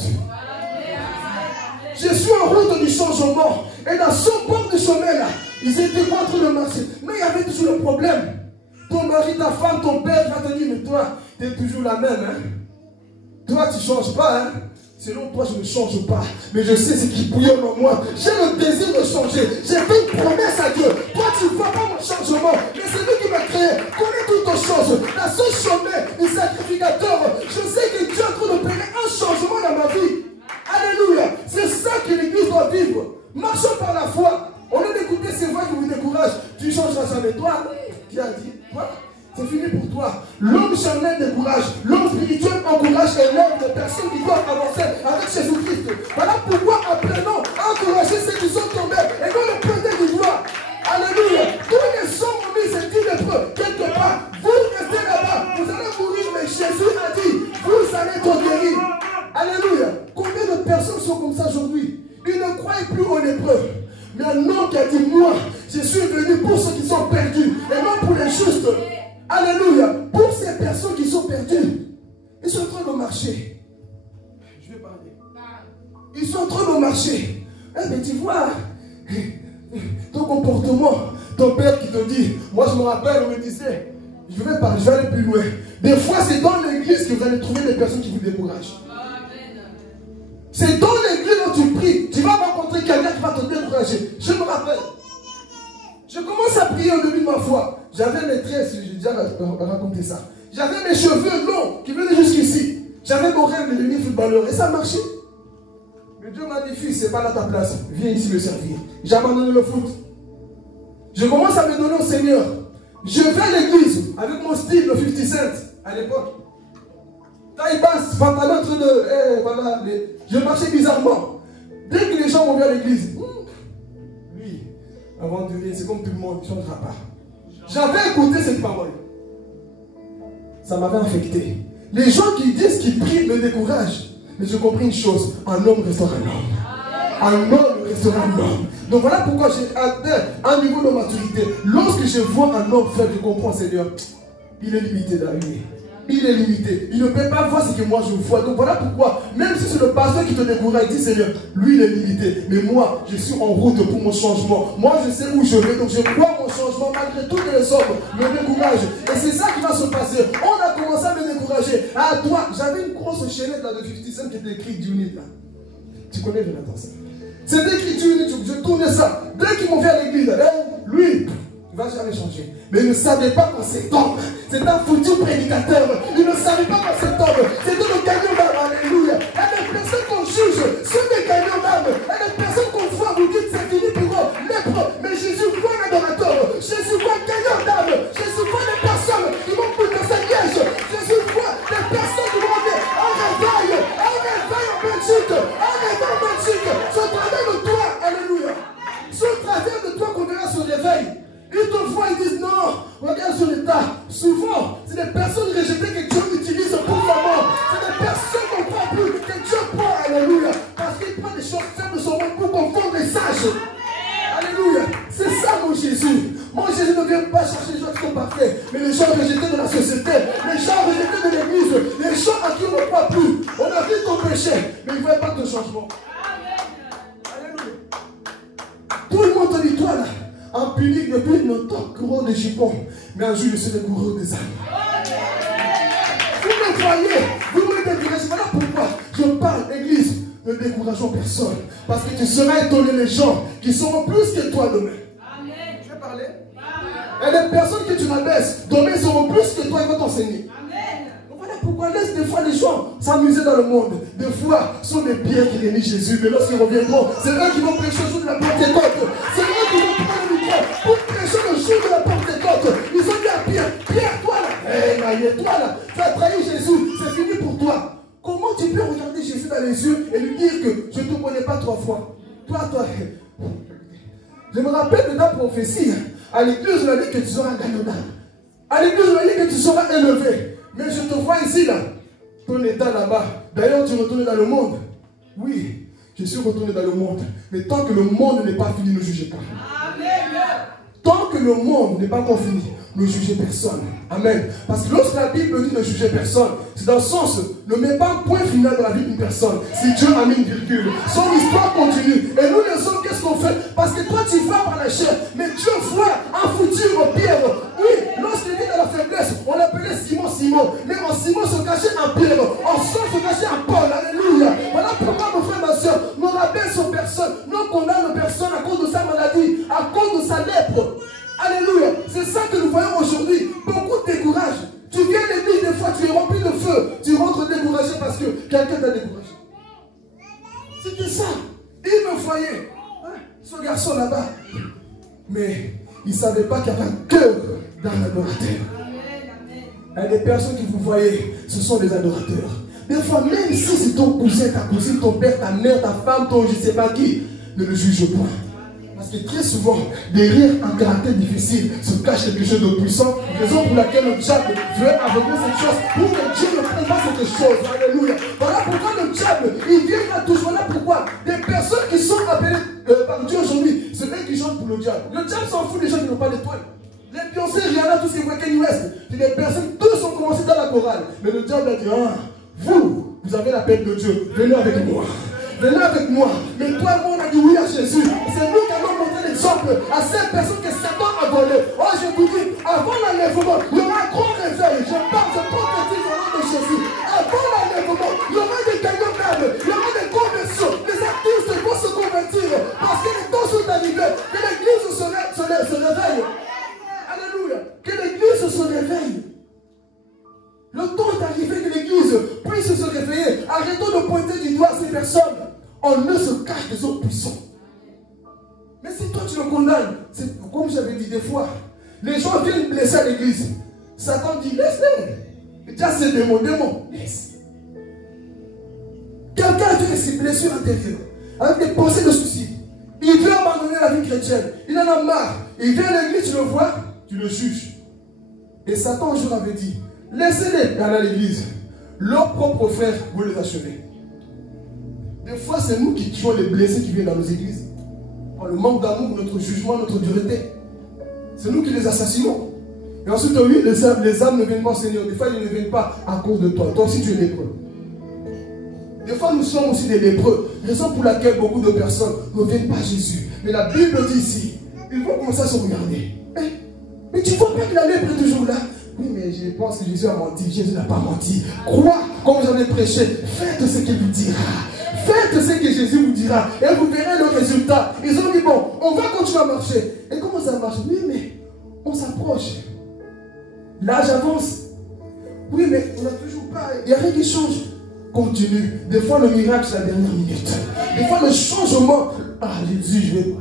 Je suis en route du changement. Et dans ce bord du chemin là, ils étaient pas en train de marcher. Mais il y avait toujours le problème. Ton mari, ta femme, ton père va te dire, mais toi, tu es toujours la même. Hein? Toi, tu ne changes pas. Hein? Selon toi, je ne change pas. Mais je sais ce qui bouillonne en moi. J'ai le désir de changer. J'ai fait une promesse à Dieu. Toi, tu ne vois pas mon changement. Mais c'est lui qui m'a créé. Connais toutes choses. Dans ce chemin du sacrificateur, je sais que Dieu est en train d'opérer un changement dans ma vie. Alléluia. C'est ça que l'Église doit vivre. Marchons par la foi. Au lieu d'écouter ces voix qui vous découragent, tu ne changeras jamais. Toi, qui a dit, toi, c'est fini pour toi. L'homme charnel décourage, l'homme spirituel encourage et l'homme de personnes qui doivent avancer avec Jésus-Christ. Voilà pourquoi apprenons à encourager ceux qui sont tombés et non les pointer du doigt. Alléluia. Tous les sommes mis et dit lépreux quelque part. Vous restez là-bas, vous allez mourir, mais Jésus a dit, vous allez être guéris. Alléluia. personnes sont comme ça aujourd'hui. Ils ne croient plus en hébreu. Mais un homme qui a dit, moi, je suis venu pour ceux qui sont perdus et non pour les justes. Alléluia. Pour ces personnes qui sont perdues, ils sont en train de marcher. Je vais parler. Ils sont en train de marcher. Eh bien, tu vois, ton comportement, ton père qui te dit, moi je me rappelle, on me disait, je vais aller plus loin. Des fois, c'est dans l'église que vous allez trouver des personnes qui vous découragent. C'est dans l'église où tu pries, tu vas rencontrer quelqu'un qui va te décourager. Je me rappelle. Je commence à prier au début de ma foi. J'avais mes tresses, j'ai déjà raconté ça. J'avais mes cheveux longs qui venaient jusqu'ici. J'avais mon rêve de devenir footballeur et ça marchait. Mais Dieu m'a dit, fils, c'est pas là ta place. Viens ici me servir. J'ai abandonné le foot. Je commence à me donner au Seigneur. Je vais à l'église avec mon style de 50 Cent à l'époque. Taille basse, pantalon entre deux. Voilà, je marchais bizarrement. Dès que les gens vont vers l'église, lui, avant de venir, c'est comme tout le monde, il ne changera pas. J'avais écouté cette parole. Ça m'avait affecté. Les gens qui disent qu'ils prient me découragent. Mais je comprends une chose, un homme restera un homme. Un homme restera un homme. Donc voilà pourquoi j'ai atteint un niveau de maturité. Lorsque je vois un homme faire, je comprends, Seigneur, il est limité d'arriver. Il est limité. Il ne peut pas voir ce que moi je vois. Donc voilà pourquoi, même si c'est le pasteur qui te décourage, il dit, Seigneur, lui il est limité. Mais moi, je suis en route pour mon changement. Moi, je sais où je vais. Donc je vois mon changement malgré tout que les hommes me découragent. Et c'est ça qui va se passer. On a commencé à me décourager. Ah, toi, j'avais une grosse chaînette là de 50 Cent qui était écrite d'unité là. Tu connais, Jonathan, ça. C'était écrit d'unité. Je tournais ça. Dès qu'ils m'ont fait à l'église, lui, il ne va jamais changer. Mais il ne savait pas quand cet homme, c'est un foutu prédicateur. Il ne savait pas quand cet homme, c'était le gagnant d'âme. Alléluia. Et les personnes qu'on juge sont des gagnants d'âme. Et les personnes qu'on voit, vous dites c'est fini pour eux, lèpre. Mais Jésus voit un adorateur. Jésus voit un gagnant d'âme. Jésus voit des personnes qui vont pousser sa liège. Jésus voit des personnes qui vont dire un réveil en Belgique. Un réveil en Belgique. Sur le travers de toi, alléluia. Sur le travers de toi qu'on verra ce réveil. Ils te voient, ils disent non, regarde son état. Souvent, c'est des personnes rejetées que Dieu utilise pour sa mort. C'est des personnes qu'on ne croit plus, que Dieu prend, alléluia. Parce qu'il prend des choses faibles de son monde pour confondre les sages. Alléluia. C'est ça mon Jésus. Mon Jésus ne vient pas chercher les gens qui sont parfaits, mais les gens rejetés de la société, les gens rejetés de l'église, les gens à qui on ne croit plus. On a vu ton péché, mais il ne voit pas de changement. Alléluia. Tout le monde te dit, toi là, en public depuis longtemps, coureur de jupons. Mais un jour, je suis le coureur des âmes. Vous me voyez, vous me découragez. Voilà pourquoi je parle, église. Ne décourageons personne. Parce que tu seras étonné les gens qui seront plus que toi demain. Amen. Je vais parler. Et les personnes que tu rabaisses, demain seront plus que toi et vont t'enseigner. Voilà pourquoi laisse des fois les gens s'amuser dans le monde. Des fois, ce sont des pierres qui réunissent Jésus. Mais lorsqu'ils reviendront, c'est eux qui vont prêcher le jour de la Pentecôte. C'est eux qui vont prendre le micro pour prêcher le jour de la Pentecôte. Ils ont dit à Pierre, Pierre, toi là, toi là, tu as trahi Jésus, c'est fini pour toi. Comment tu peux regarder Jésus dans les yeux et lui dire que je ne te connais pas 3 fois? Toi. Je me rappelle de ta prophétie. À l'église, on a dit que tu seras gagnant d'âme. À l'église, on a dit que tu seras élevé. Mais je te vois ici, là. Ton état là-bas. D'ailleurs, tu retournes dans le monde. Oui, je suis retourné dans le monde. Mais tant que le monde n'est pas fini, ne jugez pas. Amen. Tant que le monde n'est pas encore fini, ne jugez personne. Amen. Parce que lorsque la Bible dit ne jugez personne, c'est dans le sens, ne mets pas un point final dans la vie d'une personne. Si Dieu a mis une virgule, son histoire continue. Et nous les hommes, qu'est-ce qu'on fait? Parce que toi tu vas par la chair, mais Dieu voit un futur Pierre. Oui, lorsqu'il était dans la faiblesse, on l'appelait Simon. Mais en Simon se cachait un Pierre, en Saul se cachait un Paul. Alléluia. Voilà pourquoi mon frère, ma soeur, nous rabaissons personne, nous condamnons personne à cause de sa maladie, à cause de sa lèpre. Alléluia. C'est ça que nous voyons aujourd'hui. Beaucoup te découragent. Tu viens à l'église des fois, tu es rempli de feu. Tu rentres découragé parce que quelqu'un t'a découragé. C'était ça. Il me voyait. Ce garçon là-bas. Mais il ne savait pas qu'il y avait un cœur d'un adorateur. Et les personnes que vous voyez, ce sont des adorateurs. Des fois, même si c'est ton cousin, ta cousine, ton père, ta mère, ta femme, ton je ne sais pas qui, ne le juge pas. Parce que très souvent, derrière un caractère difficile, se cache quelque chose de puissant, raison pour laquelle le diable veut aveugler cette chose, pour que Dieu ne prenne pas cette chose. Alléluia. Voilà pourquoi ne le diable, il viendra toujours là. Pourquoi? Des personnes qui sont appelées par Dieu aujourd'hui, c'est eux qui chantent pour le diable. Le diable s'en fout des gens qui n'ont pas d'étoile. Les Beyoncé, Rihanna, tout ce qui est Kanye West, c'est des personnes, tous ont commencé dans la chorale. Mais le diable a dit, ah, vous avez la peine de Dieu, venez avec moi. Venez avec moi. Mais toi et moi, on a dit oui à Jésus. C'est nous qui allons montrer l'exemple à ces personnes que Satan a volées. Oh, je vous dis, avant l'enlèvement, il y aura un grand réveil. Je prophétise au nom de Jésus. Avant l'enlèvement, il y aura des gagnants d'âme, il y aura des conversions. Les artistes vont se convertir parce que les temps sont arrivés. Que l'église se réveille. Alléluia. Que l'église se réveille. Le temps est arrivé que l'église puisse se réveiller. Arrêtons de pointer du doigt ces personnes. On ne se cache des hommes puissants. Mais si toi tu le condamnes, c'est comme j'avais dit des fois, les gens viennent blesser à l'église. Satan dit, laisse-les. Déjà c'est démon, laisse. Quelqu'un a ses blessures intérieures, avec des pensées de suicide. Il veut abandonner la vie chrétienne. Il en a marre. Il vient à l'église, tu le vois, tu le juges. Et Satan un jour avait dit, laissez-les aller à l'église. Leurs propres frères, vous les achevez. Des fois, c'est nous qui tuons les blessés qui viennent dans nos églises. Par le manque d'amour, notre jugement, notre dureté. C'est nous qui les assassinons. Et ensuite, oui, les âmes ne viennent pas au Seigneur. Des fois, ils ne viennent pas à cause de toi. Toi aussi, tu es lépreux. Des fois, nous sommes aussi des lépreux. Raison pour laquelle beaucoup de personnes ne viennent pas à Jésus. Mais la Bible dit ici, ils vont commencer à se regarder. Mais tu ne vois pas que la lèpre est toujours là? Oui, mais je pense que Jésus a menti. Jésus n'a pas menti. Crois, comme j'avais prêché, faites ce qu'il vous dira. Faites ce que Jésus vous dira. Et vous verrez le résultat. Ils ont dit, bon, on va continuer à marcher. Et comment ça marche? Oui, mais on s'approche. L'âge avance. Oui, mais on n'a toujours pas. Il n'y a rien qui change. Continue. Des fois, le miracle, c'est la dernière minute. Des fois, le changement. Ah, Jésus, je vais.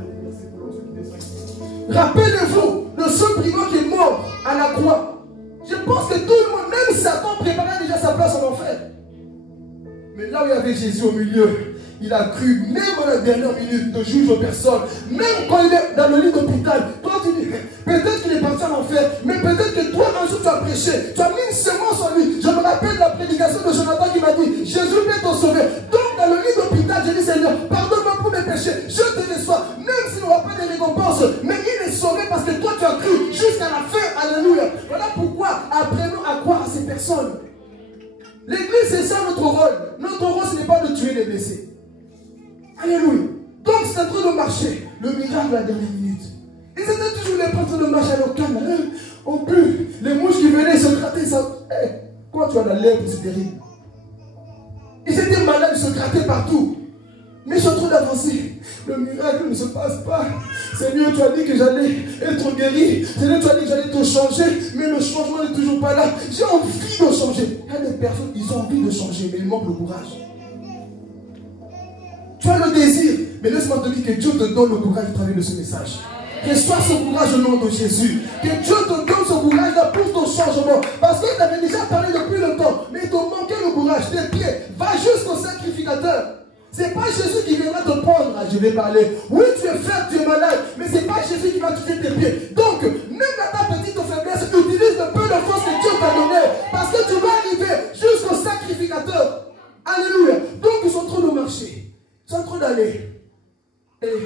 Rappelez-vous, le seul brigand qui est mort à la croix. Je pense que tout le monde, même Satan, préparait déjà sa place en enfer. Mais là où il y avait Jésus au milieu, il a cru, même à la dernière minute, ne juge personne. Même quand il est dans le lit d'hôpital, toi tu dis, peut-être qu'il est parti en enfer, mais peut-être que toi un jour tu as prêché, tu as mis une semence en lui. Je me rappelle la prédication de Jonathan qui m'a dit, Jésus peut te sauver. Donc dans le lit d'hôpital, j'ai dit, Seigneur, pardonne-moi pour mes péchés, je te déçois, même s'il n'aura pas de récompense, mais il est sauvé parce que toi tu as cru jusqu'à la fin. Alléluia. Voilà pourquoi apprenons à croire à ces personnes. L'église, c'est ça notre rôle. Notre rôle, ce n'est pas de tuer les blessés. Alléluia. Donc, c'est en train de marcher. Le miracle, la dernière minute. Ils étaient toujours les portes de marcher à l'aucun. On pue. Les mouches qui venaient se gratter, ça. Quand tu as la lèvre, c'est terrible. Ils étaient malades, ils se grattaient partout. Mais je suis en train d'avancer. Le miracle ne se passe pas. Seigneur, tu as dit que j'allais être guéri. Seigneur, tu as dit que j'allais te changer. Mais le changement n'est toujours pas là. J'ai envie de changer. Il y a des personnes, ils ont envie de changer, mais il manque le courage. Tu as le désir. Mais laisse-moi te dire que Dieu te donne le courage de travailler de ce message. Reçois ce courage au nom de Jésus. Que Dieu te donne ce courage-là pour ton changement. Parce qu'il t'avait déjà parlé depuis longtemps. Mais il te manquait le courage. Tes pieds, va jusqu'au sacrificateur. Ce n'est pas Jésus qui viendra te prendre. Je vais parler. Oui, tu es faible, tu es malade. Mais ce n'est pas Jésus qui va toucher tes pieds. Donc, même dans ta petite faiblesse, utilise le peu de force que Dieu t'a donné. Parce que tu vas arriver jusqu'au sacrificateur. Alléluia. Donc, ils sont en train de marcher. Ils sont en train d'aller. Et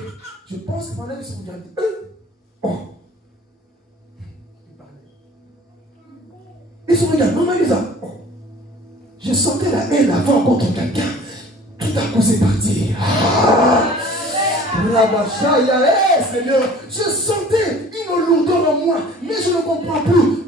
je pense que pendant qu'ils se regardent. Ils se regardent. Maman Lisa. Je sentais la haine avant contre quelqu'un. Tout à coup, c'est parti. Seigneur, je sentais une lourdeur en moi, mais je ne comprends plus.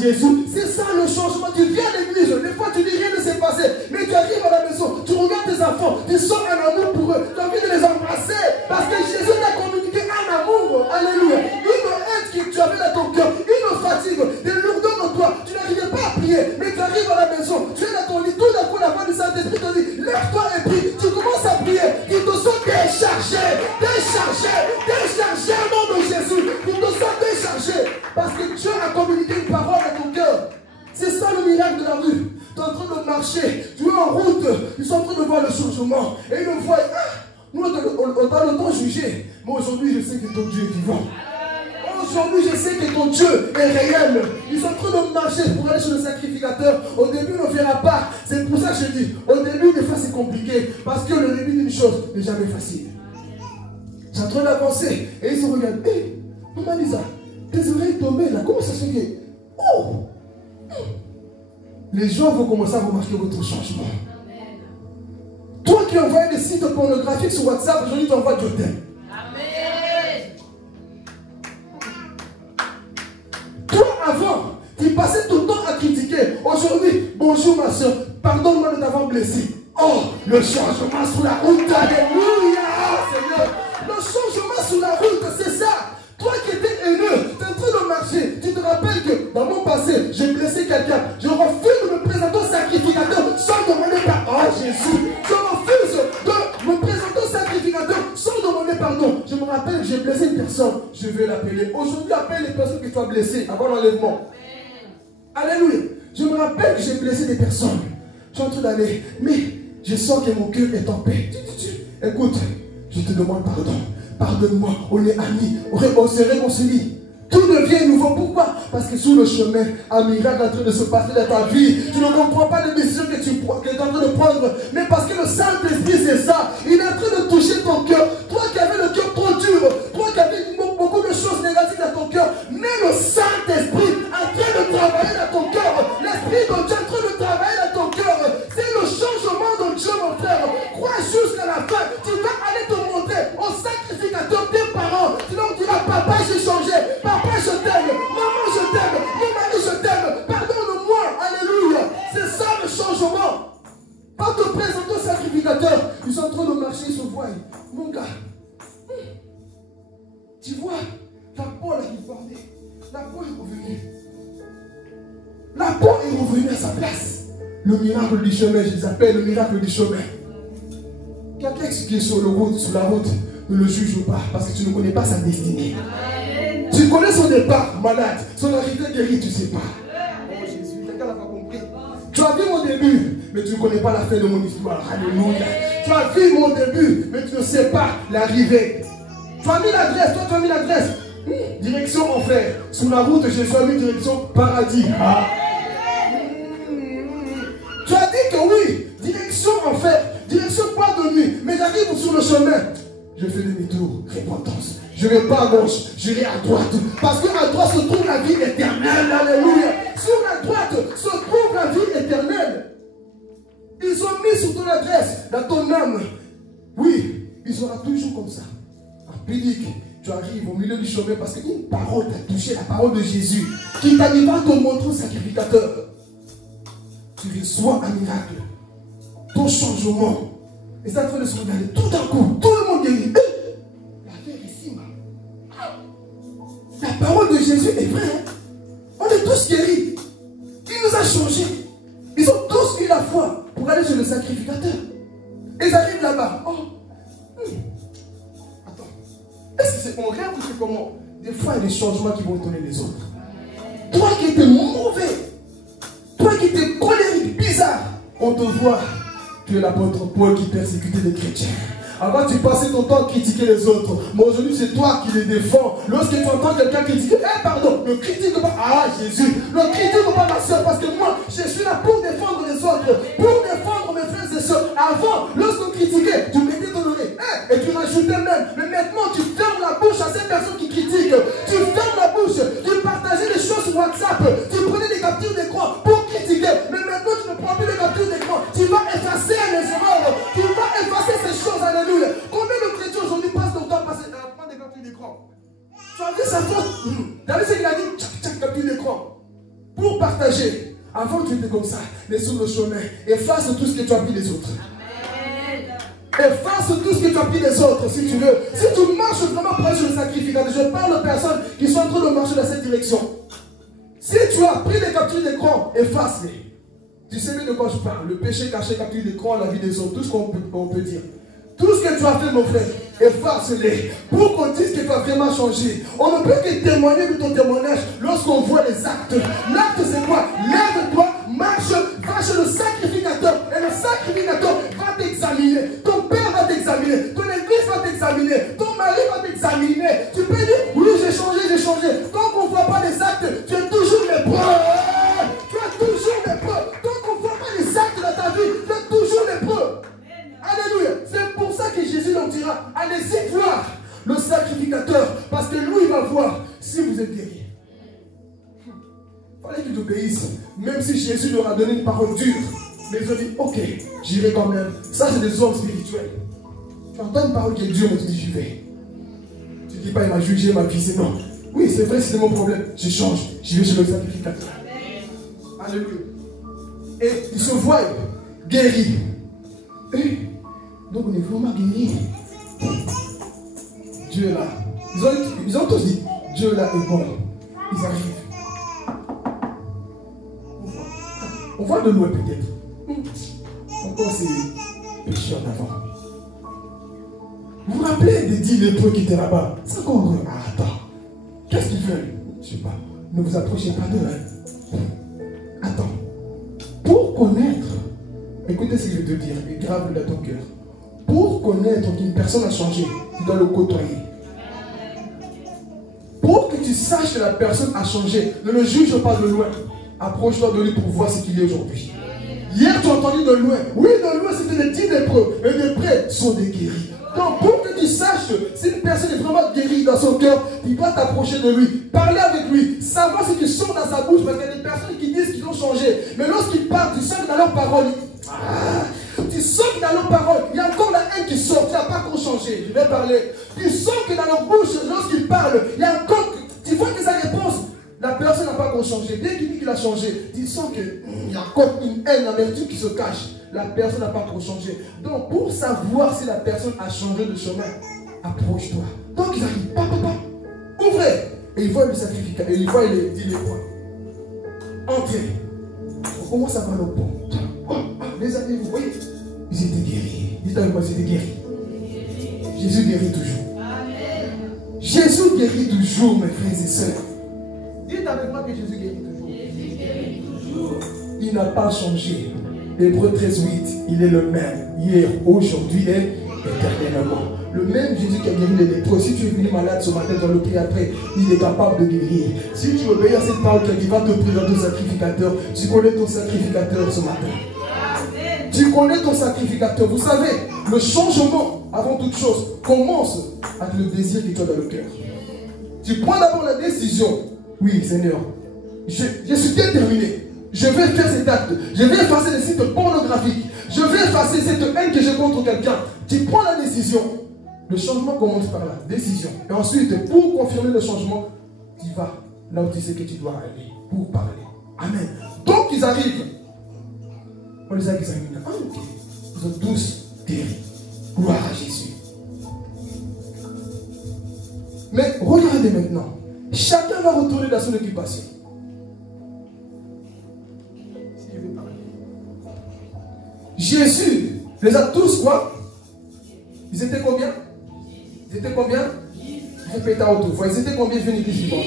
Jésus, c'est ça le changement. Tu viens à l'église, des fois tu dis rien ne s'est passé, mais tu arrives à la maison, tu regardes tes enfants, tu sens un amour pour eux, tu as envie de les embrasser, parce que Jésus t'a communiqué un amour. Alléluia. Une haine que tu avais dans ton cœur, une fatigue, des lourdeurs en toi, tu n'arrivais pas à prier, mais tu arrives à la maison, tu es dans ton lit, tout d'un coup la voix du Saint-Esprit te dit, lève-toi et prie. Tu commences à prier, ils te sont déchargés au nom de Jésus. Ils te sont déchargés, parce que Dieu a communiqué une parole à ton cœur. C'est ça le miracle de la rue. Tu es en train de marcher, tu es en route, ils sont en train de voir le changement. Et ils le voient, nous on t'a longtemps jugé, mais aujourd'hui je sais que ton Dieu est vivant. aujourd'hui, je sais que ton Dieu est réel. Ils sont en train de marcher pour aller sur le sacrificateur. Au début, on ne verra pas. C'est pour ça que je dis, au début, des fois, c'est compliqué. Parce que le début d'une chose n'est jamais facile. Ils sont en train d'avancer. Et ils se regardent. Hé, maman Lisa, tes oreilles tombées là, comment ça se fait? Oh! Les gens vont commencer à remarquer votre changement. Toi qui envoies des sites pornographiques sur WhatsApp, aujourd'hui tu envoies Dieu t'aime. Toi avant, tu passais tout le temps à critiquer. Aujourd'hui, bonjour ma soeur, pardonne-moi de t'avoir blessé. Oh, le changement sur la route, alléluia, Seigneur. Le changement sur la route, c'est ça. Toi qui étais haineux, tu es en train de marcher. Tu te rappelles que dans mon passé, j'ai blessé quelqu'un. Je refuse de me présenter au sacrificateur sans demander pardon. Oh Jésus, je refuse de me présenter au sacrificateur sans demander pardon. Je me rappelle que j'ai blessé une personne. Je vais l'appeler. Aujourd'hui, appelle les personnes que tu as blessées avant l'enlèvement. Alléluia. Je me rappelle que j'ai blessé des personnes. Je suis en train d'aller, mais je sens que mon cœur est en paix. Écoute, je te demande pardon. Pardonne-moi, on est amis, on se réconcilie. Tout devient nouveau. Pourquoi? Parce que sur le chemin, un miracle est en train de se passer dans ta vie. Tu ne comprends pas les décisions que tu es en train de prendre. Mais parce que le Saint-Esprit, c'est ça. Il est en train de toucher ton cœur. Toi qui avais le cœur trop dur, toi qui avais beaucoup de choses négatives dans ton cœur, mais le Saint-Esprit est en train de travailler dans ton cœur. L'Esprit de Dieu est en train de travailler dans ton cœur. C'est le changement de Dieu, mon frère. Crois jusqu'à la fin. Tu vas aller te montrer au sacrificateur tes parents. Tu leur diras, papa, j'ai changé. Papa, je t'aime. Maman, je t'aime. Mon mari, je t'aime. Pardonne-moi. Alléluia. C'est ça le changement. Pas te présenter au sacrificateur. Ils sont en train de marcher, ils se voient. Mon gars, tu vois, la peau là qui bordait. La peau est revenue. La peau est revenue à sa place. Le miracle du chemin, je les appelle le miracle du chemin. Quelqu'un qui est sur la route, ne le juge pas parce que tu ne connais pas sa destinée. Amen. Tu connais son départ malade, son arrivée guérie, tu ne sais pas. Oh Jésus, quelqu'un n'a pas compris. Tu as vu mon début, mais tu ne connais pas la fin de mon histoire. Alléluia. Tu as vu mon début, mais tu ne sais pas l'arrivée. Tu as mis l'adresse, toi tu as mis l'adresse. Direction enfer. Sur la route, Jésus a mis direction paradis. Ah. Tu as dit que oui, direction enfer, direction pas de nuit. Mais j'arrive sur le chemin. Je fais demi-tour, repentance. Je ne vais pas à gauche, j'irai à droite. Parce qu'à droite se trouve la vie éternelle. Alléluia. Sur la droite se trouve la vie éternelle. Ils ont mis sur ton adresse, dans ton âme. Oui, il sera toujours comme ça. En public, tu arrives au milieu du chemin parce qu'une parole t'a touché, la parole de Jésus, qui t'arrive à te montrer au sacrificateur. Tu reçois un miracle. Ton changement. Et ça en train de se regarder tout d'un coup. Tout le monde guérit. L'affaire ici, la parole de Jésus est vraie. Hein? On est tous guéris. Il nous a changés. Ils ont tous eu la foi pour aller chez le sacrificateur. Ils arrivent là-bas. Oh. Attends. Est-ce que c'est mon rêve ou c'est comment? Des fois, il y a des changements qui vont étonner les autres. Toi qui étais mauvais, toi qui étais colérique, bizarre, on te voit. Tu es l'apôtre Paul qui persécutait les chrétiens. Avant, tu passais ton temps à critiquer les autres. Mais aujourd'hui, c'est toi qui les défends. Lorsque tu entends quelqu'un critiquer, pardon, ne critique pas. Ah, Jésus, ne critique pas ma soeur. Parce que moi, je suis là pour défendre les autres. Pour défendre mes frères et soeurs. Avant, lorsqu'on critiquait, tu mettais ton oreille. Et tu rajoutais même. Mais maintenant, tu fermes la bouche à ces personnes qui critiquent. Tu fermes la bouche. Tu partageais les choses sur WhatsApp. Tu prenais des captures d'écran pour critiquer. Mais maintenant, tu ne prends plus les captures d'écran. Tu vas effacer les erreurs. Tu vas effacer ces choses. Alléluia. Combien de chrétiens aujourd'hui passent leur temps à prendre des captures d'écran? Tu as vu sa faute? Tu as vu ce qu'il a dit? Tchac, capture d'écran. Pour partager. Avant, tu étais comme ça. Mais sur le chemin, efface tout ce que tu as pris des autres. Efface tout ce que tu as pris des autres, si tu veux. Si tu marches vraiment près sur le sacrificateur, je parle aux personnes qui sont en train de marcher dans cette direction. Si tu as pris des captures d'écran, efface-les. Tu sais bien de quoi je parle. Le péché caché, capture d'écran, la vie des autres, tout ce qu'on peut dire. Tout ce que tu as fait, mon frère, efface-les. Pour qu'on dise que tu as vraiment changé. On ne peut que témoigner de ton témoignage lorsqu'on voit les actes. L'acte, c'est quoi? Lève-toi, marche, va chez le sacrificateur. Et le sacrificateur va t'examiner. Ton père va t'examiner. Ton église va t'examiner. Ton mari va t'examiner. Tu peux dire, oui, j'ai changé, j'ai changé. dira, allez-y voir le sacrificateur, parce que lui, il va voir si vous êtes guéri. Il fallait qu'ils obéissent, même si Jésus leur a donné une parole dure. Mais ils ont dit, ok, j'irai quand même. Ça, c'est des hommes spirituels. Tu entends une parole qui est dure, mais tu dis, j'y vais. Tu ne dis pas, il m'a jugé, il m'a visé, non. Oui, c'est vrai, c'est mon problème. Je change, j'y vais chez le sacrificateur. Alléluia. Et ils se voient guéris. Et donc on est vraiment guéris. Dieu est là. Ils ont tous dit, Dieu là est bon. Ils arrivent. On voit de loin peut-être. Encore ces péchés en avant. Vous vous rappelez des 10 lépreux qui étaient là-bas? C'est encore heureux. Ah, attends. Qu'est-ce qu'ils veulent? Je ne sais pas. Ne vous approchez pas d'eux. Hein. Attends. Pour connaître, écoutez ce que je vais te dire, et grave-le dans ton cœur. Pour connaître qu'une personne a changé, tu dois le côtoyer. Pour que tu saches que la personne a changé, ne le juge pas de loin. Approche-toi de lui pour voir ce qu'il est aujourd'hui. Hier, tu as entendu de loin. Oui, de loin, c'était des 10 lépreux. Mais les prêts sont des guéris. Donc, pour que tu saches si une personne est vraiment guérie dans son cœur, tu dois t'approcher de lui, parler avec lui, savoir si tu sens dans sa bouche, parce qu'il y a des personnes qui disent qu'ils ont changé. Mais lorsqu'ils parlent, tu sens que dans leurs paroles, tu sens que dans leurs paroles, il y a encore la haine qui sort, tu n'as pas encore changé. Je vais parler. Tu sens que dans leur bouche, lorsqu'ils parlent, il y a encore, tu vois que sa réponse, la personne n'a pas encore changé. Dès qu'il dit qu'il a changé, tu sens qu'il y a encore une haine, une amertume qui se cache. La personne n'a pas encore changé. Donc, pour savoir si la personne a changé de chemin, approche-toi. Donc, ils arrivent, papa, ouvrez. Et ils voient le sacrificateur, et ils voient les 10 lépreux. Entrez. On commence à voir le pont. Les amis, vous voyez, ils étaient guéris. Dites avec moi, ils étaient guéris. Jésus guérit toujours. Amen. Jésus guérit toujours, mes frères et sœurs. Dites avec moi que Jésus guérit toujours. Jésus guérit toujours. Il n'a pas changé. Hébreux 13, 8, il est le même, hier, aujourd'hui et éternellement. Le même Jésus qui a guéri les lépreux. Si tu es venu malade ce matin dans le prix après, il est capable de guérir. Si tu obéis à cette parole qui va te présenter ton sacrificateur, tu connais ton sacrificateur ce matin. Amen. Tu connais ton sacrificateur. Vous savez, le changement, avant toute chose, commence avec le désir que tu as dans le cœur. Tu prends d'abord la décision. Oui, Seigneur, je suis déterminé. Je vais faire cet acte. Je vais effacer les sites pornographiques. Je vais effacer cette haine que j'ai contre quelqu'un. Tu prends la décision. Le changement commence par la décision. Et ensuite, pour confirmer le changement, tu vas là où tu sais que tu dois aller pour parler. Amen. Donc, ils arrivent. On les a examinés. Ah, ok. Ils ont tous guéri. Gloire à Jésus. Mais regardez maintenant. Chacun va retourner dans son occupation. Jésus les a tous quoi? Ils étaient combien? Ils étaient combien? Répétez à haute voix. Ils étaient combien? Je viens d'écrire suivant.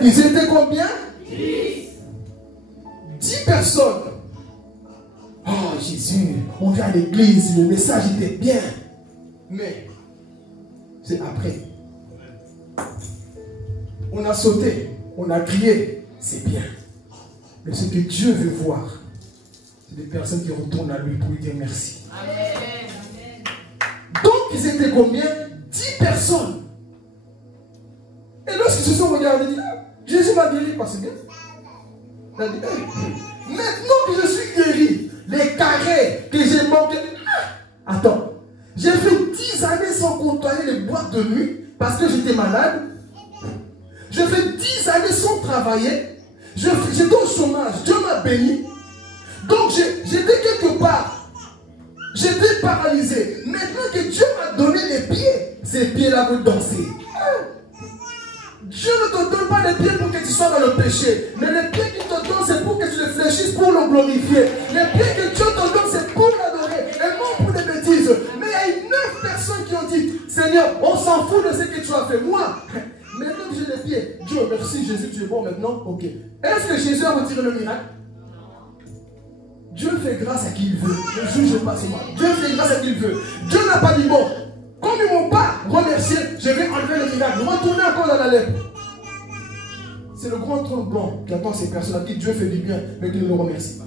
Ils étaient combien? 10 personnes. Oh Jésus, on vient à l'église, le message était bien. Mais c'est après. On a sauté, on a crié, c'est bien. Mais ce que Dieu veut voir, c'est des personnes qui retournent à lui pour lui dire merci. Amen. Donc ils étaient combien? 10 personnes. Et lorsqu'ils se sont regardés, ils disent, Jésus m'a guéri, c'est bien. Il a dit, maintenant que je suis guéri, les carrés que j'ai manqué. Attends, j'ai fait 10 années sans côtoyer les boîtes de nuit parce que j'étais malade. J'ai fait 10 années sans travailler. J'étais au chômage. Dieu m'a béni. Donc j'étais quelque part. J'étais paralysé. Maintenant que Dieu m'a donné les pieds, ces pieds-là vont danser. Dieu ne te donne pas les pieds pour que tu sois dans le péché. Mais les pieds qu'il te donne, c'est pour que tu réfléchisses, pour le glorifier. Les pieds que Dieu te donne, c'est pour l'adorer. Et non pour des bêtises. Mais il y a eu 9 personnes qui ont dit, Seigneur, on s'en fout de ce que tu as fait. Moi, maintenant que j'ai les pieds, Dieu, merci Jésus, tu es bon maintenant. Ok. Est-ce que Jésus a retiré le miracle? Dieu fait grâce à qui il veut. Ne juge pas sur moi. Dieu fait grâce à qui il veut. Dieu n'a pas dit, bon, comme ils ne m'ont pas remercié, je vais enlever le miracle. Retournez encore dans la lèpre. C'est le grand trône blanc qui attend ces personnes à qui Dieu fait du bien, mais qui ne le remercie pas.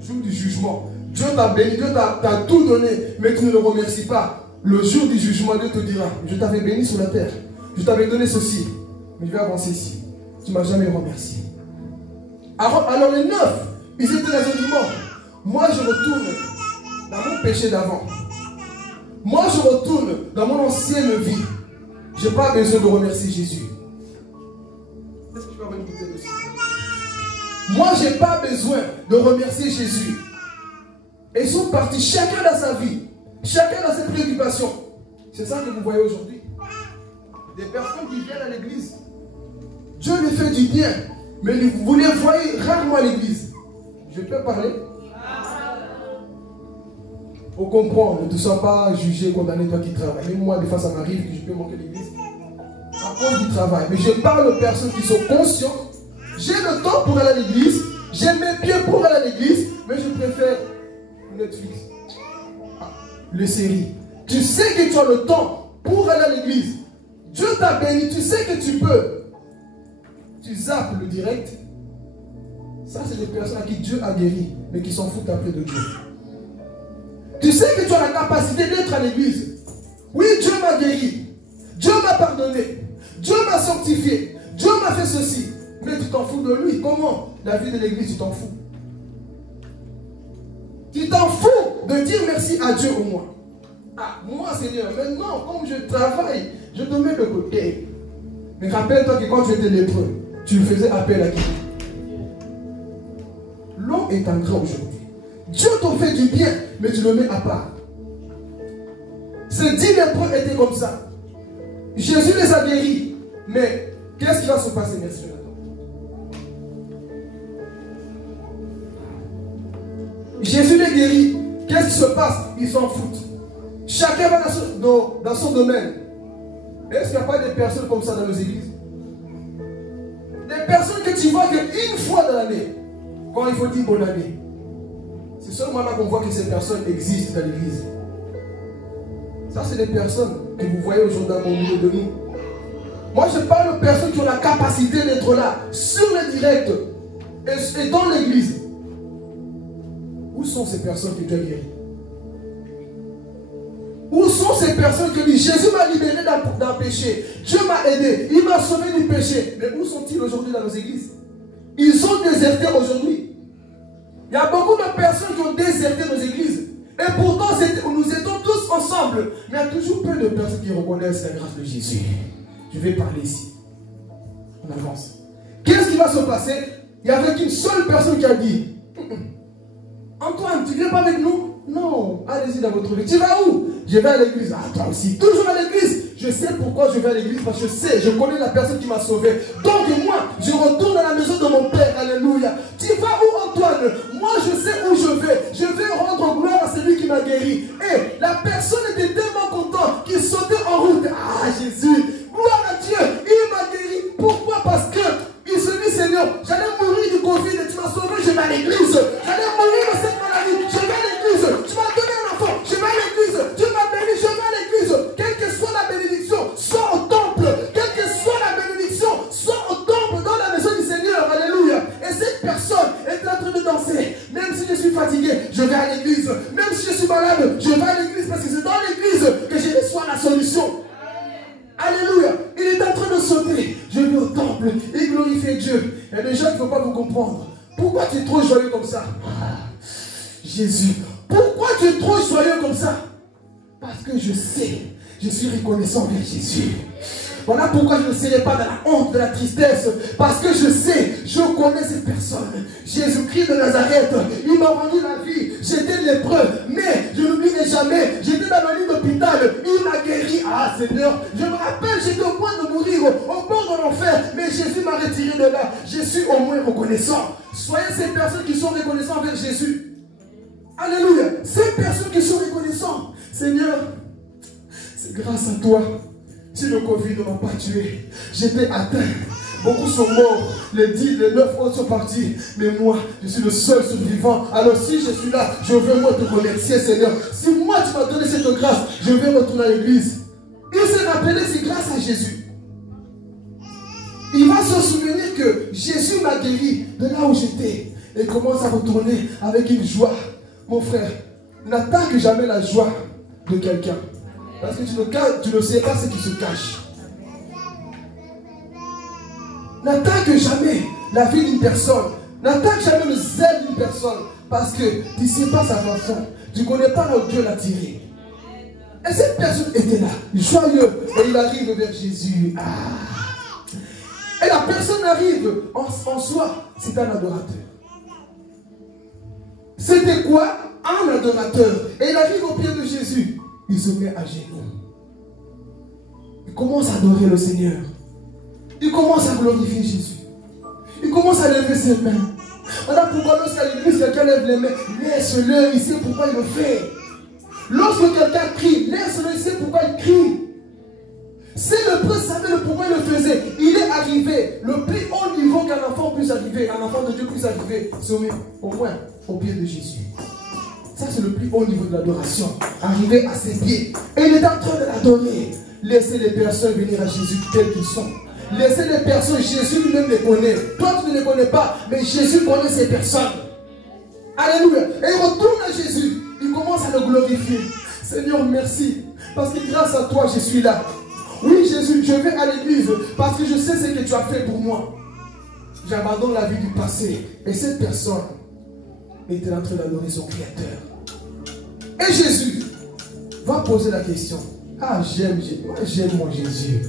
Jour du jugement. Dieu t'a béni, Dieu t'a tout donné, mais tu ne le remercies pas. le jour du jugement, Dieu te dira, je t'avais béni sur la terre, je t'avais donné ceci, mais je vais avancer ici. Tu ne m'as jamais remercié. Alors les 9, ils étaient dans un dimanche. Moi, je retourne dans mon péché d'avant. Moi, je retourne dans mon ancienne vie. Je n'ai pas besoin de remercier Jésus. Est-ce que tu vas m'écouter aussi? Moi, je n'ai pas besoin de remercier Jésus. Et ils sont partis, chacun dans sa vie, chacun dans ses préoccupations. C'est ça que vous voyez aujourd'hui. Des personnes qui viennent à l'église. Dieu lui fait du bien, mais vous les voyez rarement à l'église. Je peux parler? Pour comprendre, ne te sens pas jugé, condamné, toi qui travailles. Même moi, des fois, ça m'arrive que je peux manquer l'église à cause du travail. Mais je parle aux personnes qui sont conscientes. J'ai le temps pour aller à l'église, j'ai mes pieds pour aller à l'église, mais je préfère Netflix, les séries. Tu sais que tu as le temps pour aller à l'église. Dieu t'a béni, tu sais que tu peux. Tu zappes le direct. Ça, c'est des personnes à qui Dieu a guéri, mais qui s'en foutent après de Dieu. Tu sais que tu as la capacité d'être à l'église. Oui, Dieu m'a guéri. Dieu m'a pardonné. Dieu m'a sanctifié. Dieu m'a fait ceci. Mais tu t'en fous de lui. Comment? La vie de l'église, tu t'en fous. Tu t'en fous de dire merci à Dieu au moins. Ah, moi Seigneur, maintenant, comme je travaille, je te mets de côté. Mais rappelle-toi que quand tu étais lépreux, tu faisais appel à qui? L'homme est en grand aujourd'hui. Dieu te fait du bien, mais tu le mets à part. Ces 10 lépreux étaient comme ça. Jésus les a guéris. Mais qu'est-ce qui va se passer? Merci Jonathan. Jésus les guérit. Qu'est-ce qui se passe? Ils s'en foutent. Chacun va dans son domaine. Est-ce qu'il n'y a pas des personnes comme ça dans nos églises? Des personnes que tu vois qu'une fois dans l'année, quand il faut dire bonne année. C'est seulement là qu'on voit que ces personnes existent dans l'église. Ça, c'est des personnes que vous voyez aujourd'hui au milieu de nous. Moi, je parle de personnes qui ont la capacité d'être là, sur le direct, et dans l'église. Où sont ces personnes que Dieu a guéries? Où sont ces personnes qui disent Jésus m'a libéré d'un péché, Dieu m'a aidé, il m'a sauvé du péché? Mais où sont-ils aujourd'hui dans nos églises? Ils ont déserté aujourd'hui. Il y a beaucoup de personnes qui ont déserté nos églises. Et pourtant, nous étions tous ensemble. Mais il y a toujours peu de personnes qui reconnaissent la grâce de Jésus. Je vais parler ici. On avance. Qu'est-ce qui va se passer? Il y avait qu'une seule personne qui a dit Antoine, tu ne viens pas avec nous? Non, allez-y dans votre vie. Tu vas où? Je vais à l'église. Ah, toi aussi, toujours à l'église. Je sais pourquoi je vais à l'église, parce que je connais la personne qui m'a sauvé. Donc moi, je retourne à la maison de mon Père. Alléluia. Tu vas où, Antoine? Moi, je sais où je vais. Je vais rendre gloire à celui qui m'a guéri. Et la personne était tellement contente qu'il sautait en route. Ah, Jésus, gloire à Dieu, il m'a guéri. Pourquoi? Parce que il se dit, Seigneur, j'allais mourir du Covid et tu m'as sauvé, je vais à l'église. J'allais mourir de cette maladie, je vais à l'église. Tu m'as donné un enfant, je vais à l'église. Dieu m'a béni, je vais à l'église. Quelle que soit la bénédiction, sors au temple. Quelle que soit la bénédiction, sors au temple dans la maison du Seigneur. Alléluia. Et cette personne est en train de danser. Même si je suis fatigué, je vais à l'église. Même si je suis malade, je vais à l'église parce que c'est dans l'église que je reçois la solution. Alléluia. Il est en train de sauter. Je vais au temple et glorifier Dieu. Il y a des gens qui ne vont pas vous comprendre. Pourquoi tu es trop joyeux comme ça? Jésus. Pourquoi tu es trop joyeux comme ça? Parce que je sais. Je suis reconnaissant envers Jésus. Voilà pourquoi je ne serai pas dans la honte, de la tristesse. Parce que je sais, je connais cette personne. Jésus-Christ de Nazareth, il m'a rendu la vie. J'étais lépreux, mais je n'oublierai jamais. J'étais dans le lit d'hôpital, il m'a guéri. Ah Seigneur, je me rappelle, j'étais au point de mourir, au bord de l'enfer. Mais Jésus m'a retiré de là. Je suis au moins reconnaissant. Soyez ces personnes qui sont reconnaissantes envers Jésus. Alléluia. Ces personnes qui sont reconnaissantes. Seigneur, c'est grâce à toi. Si le Covid ne m'a pas tué, j'étais atteint. Beaucoup sont morts, les 10, les 9 autres sont partis. Mais moi, je suis le seul survivant. Alors si je suis là, je veux moi te remercier, Seigneur. Si moi tu m'as donné cette grâce, je vais retourner à l'église. Il s'est rappelé, c'est grâce à Jésus. Il va se souvenir que Jésus m'a guéri de là où j'étais. Et il commence à retourner avec une joie. Mon frère, n'attaque jamais la joie de quelqu'un. Parce que tu ne sais pas ce qui se cache. N'attaque jamais la vie d'une personne. N'attaque jamais le zèle d'une personne. Parce que tu ne sais pas sa façon. Tu ne connais pas où Dieu l'a tiré. Et cette personne était là, joyeux. Et il arrive vers Jésus. Et la personne arrive en soi. C'est un adorateur. C'était quoi? Un adorateur. Et il arrive au pied de Jésus. Il se met à genoux. Il commence à adorer le Seigneur. Il commence à glorifier Jésus. Il commence à lever ses mains. Voilà pourquoi lorsqu'à l'église, quelqu'un lève les mains, laisse-le, il sait pourquoi il le fait. Lorsque quelqu'un crie, laisse-le, il sait pourquoi il crie. Si le prince savait le pourquoi il le faisait, il est arrivé. Le plus haut niveau qu'un enfant puisse arriver, un enfant de Dieu puisse arriver, c'est au moins au pied de Jésus. Ça, c'est le plus haut niveau de l'adoration. Arriver à ses pieds. Et il est en train de l'adorer. Laissez les personnes venir à Jésus tels qu'ils sont. Laissez les personnes, Jésus lui-même les connaît. Toi, tu ne les connais pas, mais Jésus connaît ces personnes. Alléluia. Et il retourne à Jésus. Il commence à le glorifier. Seigneur, merci. Parce que grâce à toi, je suis là. Oui, Jésus, je vais à l'église parce que je sais ce que tu as fait pour moi. J'abandonne la vie du passé. Et cette personne était en train d'adorer son Créateur. Et Jésus va poser la question. Ah, j'aime mon Jésus.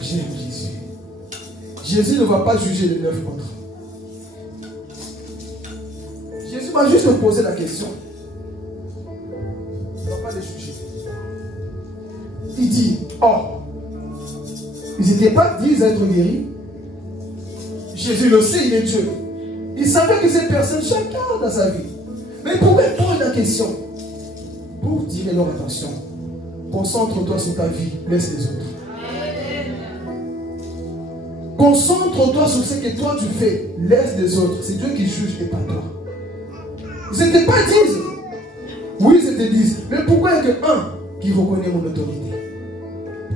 J'aime Jésus. Jésus ne va pas juger les 9 autres. Jésus va juste me poser la question. Il ne va pas les juger. Il dit, oh, ils n'étaient pas 10 à être guéris. Jésus le sait, il est Dieu. Il savait que ces personnes, chacun dans sa vie. Mais pourquoi il pose la question? Pour tirer leur attention. Concentre-toi sur ta vie, laisse les autres. Concentre-toi sur ce que toi tu fais, laisse les autres. C'est Dieu qui juge et pas toi. Ils n'étaient pas 10. Oui, c'était 10. Mais pourquoi il y a qu'un qui reconnaît mon autorité?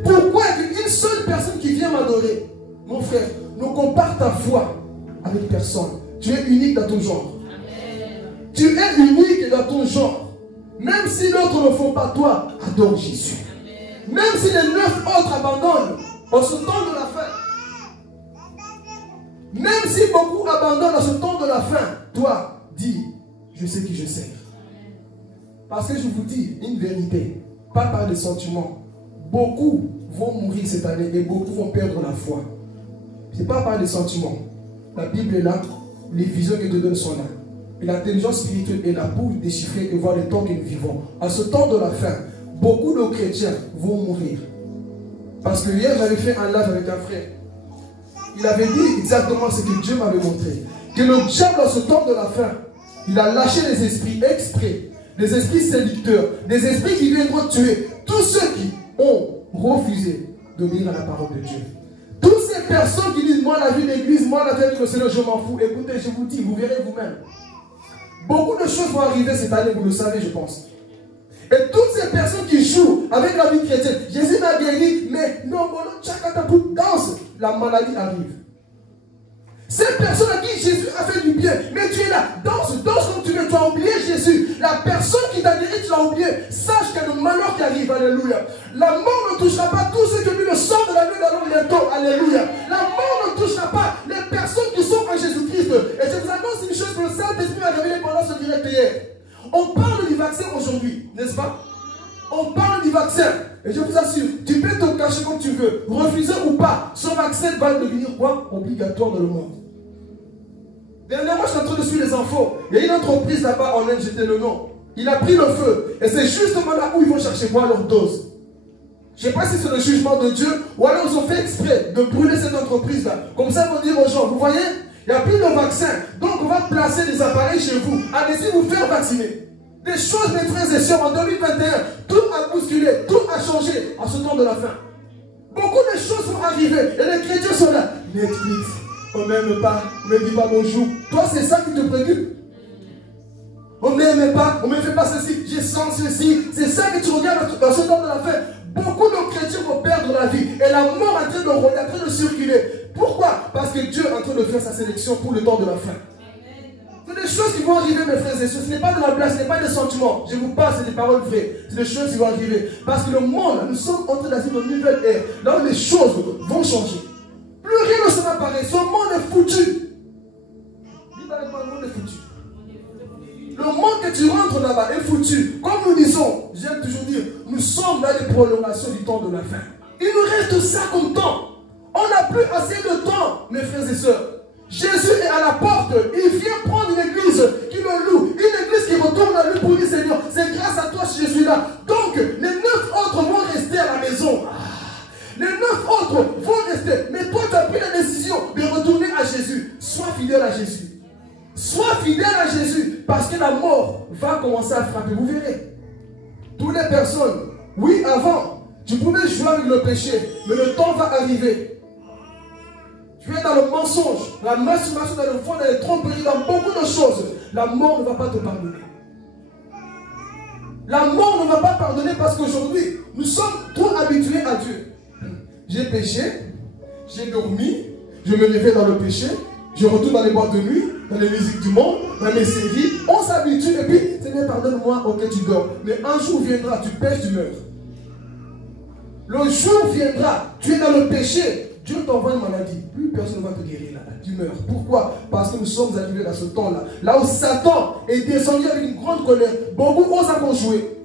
Pourquoi il y a qu'une seule personne qui vient m'adorer? Mon frère, ne compare ta foi avec personne. Tu es unique dans ton genre. Tu es unique dans ton genre. Même si d'autres ne font pas toi, adore Jésus. Même si les 9 autres abandonnent, on se tend de la fin. Même si beaucoup abandonnent à ce temps de la fin, toi, dis, je sais qui je sers. Parce que je vous dis une vérité, pas par des sentiments. Beaucoup vont mourir cette année et beaucoup vont perdre la foi. Ce n'est pas par des sentiments. La Bible est là, les visions que te donne sont là. Et l'intelligence spirituelle est là pour déchiffrer et voir les temps que nous vivons. À ce temps de la fin, beaucoup de chrétiens vont mourir. Parce que hier, j'avais fait un live avec un frère. Il avait dit exactement ce que Dieu m'avait montré. Que le diable, à ce temps de la fin, il a lâché les esprits exprès, des esprits séducteurs, des esprits qui viendront tuer tous ceux qui ont refusé d'obéir à la parole de Dieu. Toutes ces personnes qui disent, moi la vie d'église, moi la vie avec le Seigneur, je m'en fous. Écoutez, je vous dis, vous verrez vous-même. Beaucoup de choses vont arriver cette année, vous le savez, je pense. Et toutes ces personnes qui jouent avec la vie chrétienne, Jésus m'a guéri, mais non, danse, la maladie arrive. Ces personnes à qui Jésus a fait du bien, mais tu es là, danse comme tu veux, tu as oublié Jésus. La personne qui t'a guéri, tu l'as oublié. Sache qu'il y a le malheur qui arrive, alléluia. La mort ne touchera pas tous ceux qui ont mis le sang de la nuit dans leur bientôt, alléluia. La mort ne touchera pas les personnes qui sont en Jésus-Christ. Et je vous annonce une chose que le Saint-Esprit m'a révélé pendant ce direct hier. On parle du vaccin aujourd'hui, n'est-ce pas? On parle du vaccin. Et je vous assure, tu peux te cacher comme tu veux, refuser ou pas, ce vaccin va devenir quoi? Obligatoire dans le monde. Dernièrement, je suis en train de suivre les infos. Il y a une entreprise là-bas en Inde, j'étais le nom. Il a pris le feu. Et c'est justement là où ils vont chercher quoi leur dose. Je ne sais pas si c'est le jugement de Dieu ou alors ils ont fait exprès de brûler cette entreprise-là. Comme ça, ils vont dire aux gens, vous voyez, il n'y a plus de vaccin. Donc, on va placer des appareils chez vous. Allez-y vous faire vacciner. Des choses, mes frères et sœurs, en 2021, tout a bousculé, tout a changé à ce temps de la fin. Beaucoup de choses vont arriver et les chrétiens sont là. Netflix, on ne m'aime pas, on ne me dit pas bonjour. Toi, c'est ça qui te préoccupe? On ne m'aime pas, on ne me fait pas ceci, je sens ceci. C'est ça que tu regardes dans ce temps de la fin. Beaucoup de chrétiens vont perdre la vie et la mort est en train de rouler, en train de circuler. Pourquoi? Parce que Dieu est en train de faire sa sélection pour le temps de la fin. Ce des choses qui vont arriver, mes frères et sœurs. Ce n'est pas de la blague, ce n'est pas des sentiments. Je vous parle, c'est des paroles vraies. C'est des choses qui vont arriver. Parce que le monde, nous sommes en train d'arriver dans une nouvelle ère. Là où les choses vont changer. Plus rien ne sera pareil. Ce monde est foutu. Dites avec moi, le monde est foutu. Le monde que tu rentres là-bas est foutu. Comme nous disons, j'aime toujours dire, nous sommes dans les prolongations du temps de la fin. Il nous reste ça comme temps. On n'a plus assez de temps, mes frères et sœurs. Jésus est à la porte. Il vient prendre une église qui le loue. Une église qui retourne à lui pour dire Seigneur, c'est grâce à toi que je suis là. Donc, les 9 autres vont rester à la maison. Les 9 autres vont rester. Mais toi, tu as pris la décision de retourner à Jésus. Sois fidèle à Jésus. Sois fidèle à Jésus. Parce que la mort va commencer à frapper. Vous verrez. Toutes les personnes, oui, avant, tu pouvais jouer avec le péché. Mais le temps va arriver. Tu es dans le mensonge, la masturbation, dans le fond, dans les tromperies, dans beaucoup de choses. La mort ne va pas te pardonner. La mort ne va pas pardonner parce qu'aujourd'hui, nous sommes trop habitués à Dieu. J'ai péché, j'ai dormi, je me réveille dans le péché, je retourne dans les boîtes de nuit, dans les musiques du monde, dans les séries. On s'habitue et puis, Seigneur, pardonne-moi, ok, tu dors. Mais un jour viendra, tu pèches, tu meurs. Le jour viendra, tu es dans le péché. Dieu t'envoie une maladie, plus personne ne va te guérir là, tu meurs. Pourquoi? Parce que nous sommes arrivés dans ce temps-là. Là où Satan est descendu avec une grande colère, beaucoup osent encore jouer.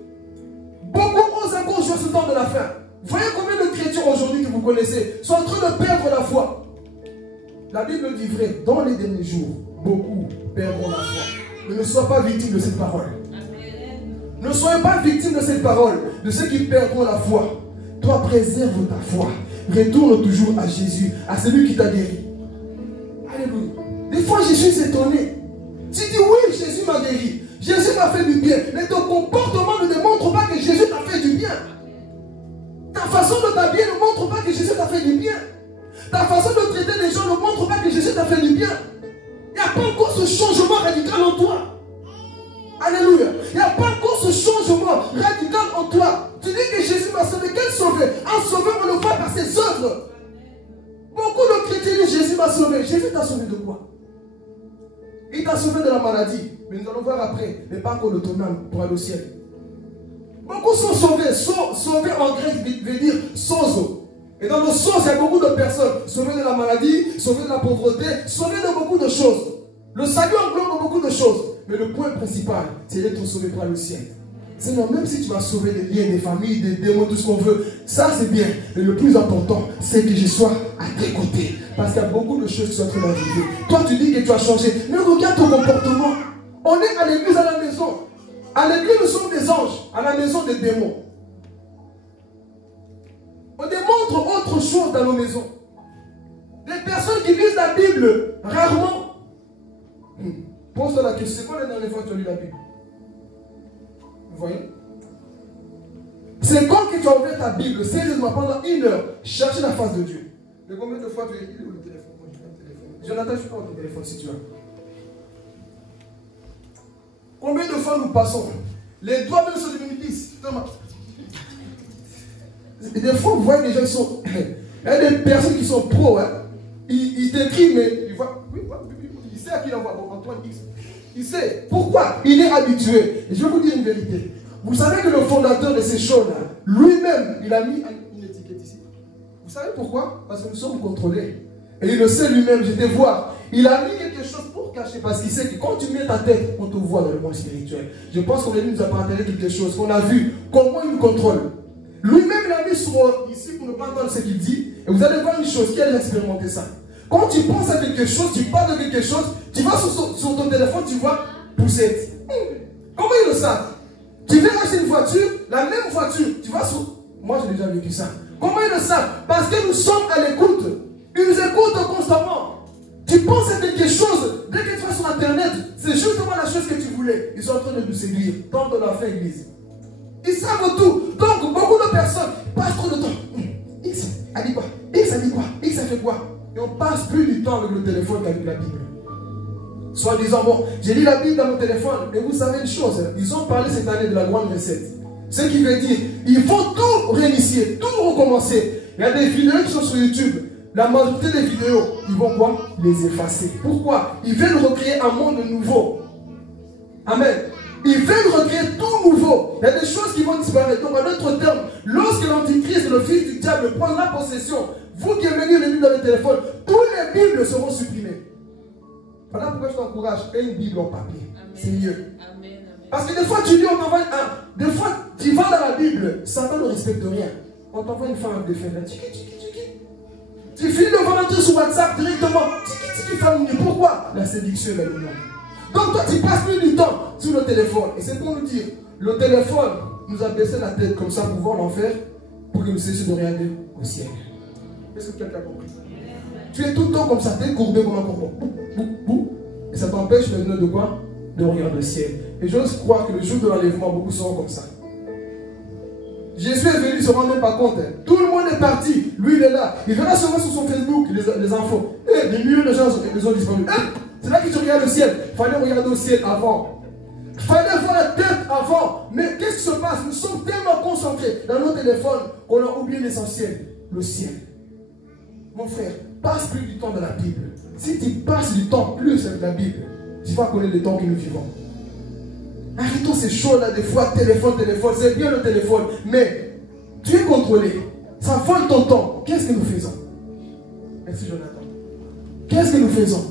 Beaucoup osent encore jouer ce temps de la fin. Voyez combien de chrétiens aujourd'hui que vous connaissez sont en train de perdre la foi. La Bible dit vrai, dans les derniers jours, beaucoup perdront la foi. Mais ne sois pas victime de cette parole. Ne soyez pas victime de cette parole, de ceux qui perdront la foi. Toi, préserve ta foi. Retourne toujours à Jésus, à celui qui t'a guéri. Alléluia. Des fois, je suis étonné. Tu dis oui, Jésus m'a guéri. Jésus m'a fait du bien. Mais ton comportement ne démontre pas que Jésus t'a fait du bien. Ta façon de t'habiller ne montre pas que Jésus t'a fait du bien. Ta façon de traiter les gens ne montre pas que Jésus t'a fait du bien. Il n'y a pas encore ce changement radical en toi. Alléluia. Il n'y a pas encore ce changement radical en toi. Tu dis que Jésus m'a sauvé. Quel sauvé? Un sauveur, on le voit par ses œuvres. Beaucoup de chrétiens disent Jésus m'a sauvé. Jésus t'a sauvé de quoi? Il t'a sauvé de la maladie. Mais nous allons voir après. Mais pas encore le tournant pour aller au ciel. Beaucoup sont sauvés. Sauvés en grec veut dire sozo. Et dans le sozo, il y a beaucoup de personnes. Sauvés de la maladie, sauvés de la pauvreté, sauvés de beaucoup de choses. Le salut englobe beaucoup de choses. Mais le point principal, c'est d'être sauvé pour aller au ciel. Seigneur, même si tu vas sauver des liens, des familles, des démons, tout ce qu'on veut, ça c'est bien. Mais le plus important, c'est que je sois à tes côtés. Parce qu'il y a beaucoup de choses qui sont en train d'arriver. Toi, tu dis que tu as changé. Mais regarde ton comportement. On est à l'église, à la maison. À l'église, nous sommes des anges. À la maison, des démons. On démontre autre chose dans nos maisons. Des personnes qui lisent la Bible rarement. Pose-toi la question, c'est quoi la dernière fois que tu as lu la Bible? Vous voyez? C'est quand que tu as ouvert ta Bible, sérieusement, pendant 1 heure, chercher la face de Dieu. Mais combien de fois tu as lu le téléphone? Jonathan, je prends ton téléphone si tu as. Combien de fois nous passons? Les doigts même sont devenus lisses. Des fois, vous voyez, les gens, ils sont. Il y a des personnes qui sont pros, hein. Ils t'écrivent, mais ils voient. Oui, il sait à qui il envoie. Bon, Antoine X. Il sait. Pourquoi? Il est habitué. Et je vais vous dire une vérité. Vous savez que le fondateur de ces choses-là, lui-même, il a mis une étiquette ici. Vous savez pourquoi? Parce que nous sommes contrôlés. Et il le sait lui-même, j'étais voir. Il a mis quelque chose pour cacher. Parce qu'il sait que quand tu mets ta tête, on te voit dans le monde spirituel. Je pense qu'on nous a partagé quelque chose, qu'on a vu. Comment il nous contrôle. Lui-même, il a mis sur ici pour ne pas entendre ce qu'il dit. Et vous allez voir une chose, qui a expérimenté ça. Quand tu penses à quelque chose, tu parles de quelque chose, tu vas sur ton téléphone, tu vois poussette. Comment ils le savent? Tu viens acheter une voiture, la même voiture, tu vas sur... Moi, j'ai déjà vécu ça. Comment ils le savent? Parce que nous sommes à l'écoute. Ils nous écoutent constamment. Tu penses à quelque chose, dès que tu vas sur Internet, c'est justement la chose que tu voulais. Ils sont en train de nous séduire. Tant de la fin église. Ils savent tout. Donc, beaucoup de personnes passent trop de temps. X a dit quoi? X a dit quoi? X a fait quoi? Et on passe plus du temps avec le téléphone qu'avec la Bible. Soit disant, bon, j'ai lu la Bible dans mon téléphone. Et vous savez une chose, ils ont parlé cette année de la grande recette. Ce qui veut dire, il faut tout réinitier, tout recommencer. Il y a des vidéos qui sont sur YouTube. la majorité des vidéos, ils vont quoi? Les effacer. Pourquoi? Ils veulent recréer un monde nouveau. Amen. Ils veulent recréer tout nouveau. Il y a des choses qui vont disparaître. Donc, en d'autres termes, lorsque l'Antichrist, le fils du diable, prendra possession, vous qui aimez lire les Bibles dans le téléphone, tous les Bibles seront supprimées. Voilà pourquoi je t'encourage, fais une Bible en papier. C'est mieux. Amen. Parce que des fois, tu lis, on t'envoie un. Des fois, tu vas dans la Bible, Satan ne respecte rien. On t'envoie une femme de fête là. Tu finis de voir un truc sur WhatsApp directement. Femme, pourquoi? La séduction est là. Donc toi, tu passes plus du temps sur le téléphone. Et c'est pour nous dire, le téléphone nous a baissé la tête comme ça pour voir l'enfer, pour que nous cessions de regarder au ciel. Est-ce que quelqu'un a compris? Tu es tout le temps comme ça, tu es courbé comme un corbeau. Et ça t'empêche maintenant de quoi? De regarder le ciel. Et j'ose croire que le jour de l'enlèvement, beaucoup seront comme ça. Jésus est venu, il ne se rend même pas compte. Tout le monde est parti. Lui, il est là. Il verra seulement sur son Facebook les infos. Et des millions de gens ont disparu. C'est là que tu regardes le ciel. Il fallait regarder au ciel avant. Il fallait voir la tête avant. Mais qu'est-ce qui se passe? Nous sommes tellement concentrés dans nos téléphones qu'on a oublié l'essentiel. Le ciel. Mon frère, passe plus du temps dans la Bible. Si tu passes du temps plus avec la Bible, tu vas connaître les temps que nous vivons. Arrêtons ces choses-là, des fois, téléphone, c'est bien le téléphone, mais tu es contrôlé. Ça vole ton temps. Qu'est-ce que nous faisons? Merci Jonathan. Qu'est-ce que nous faisons?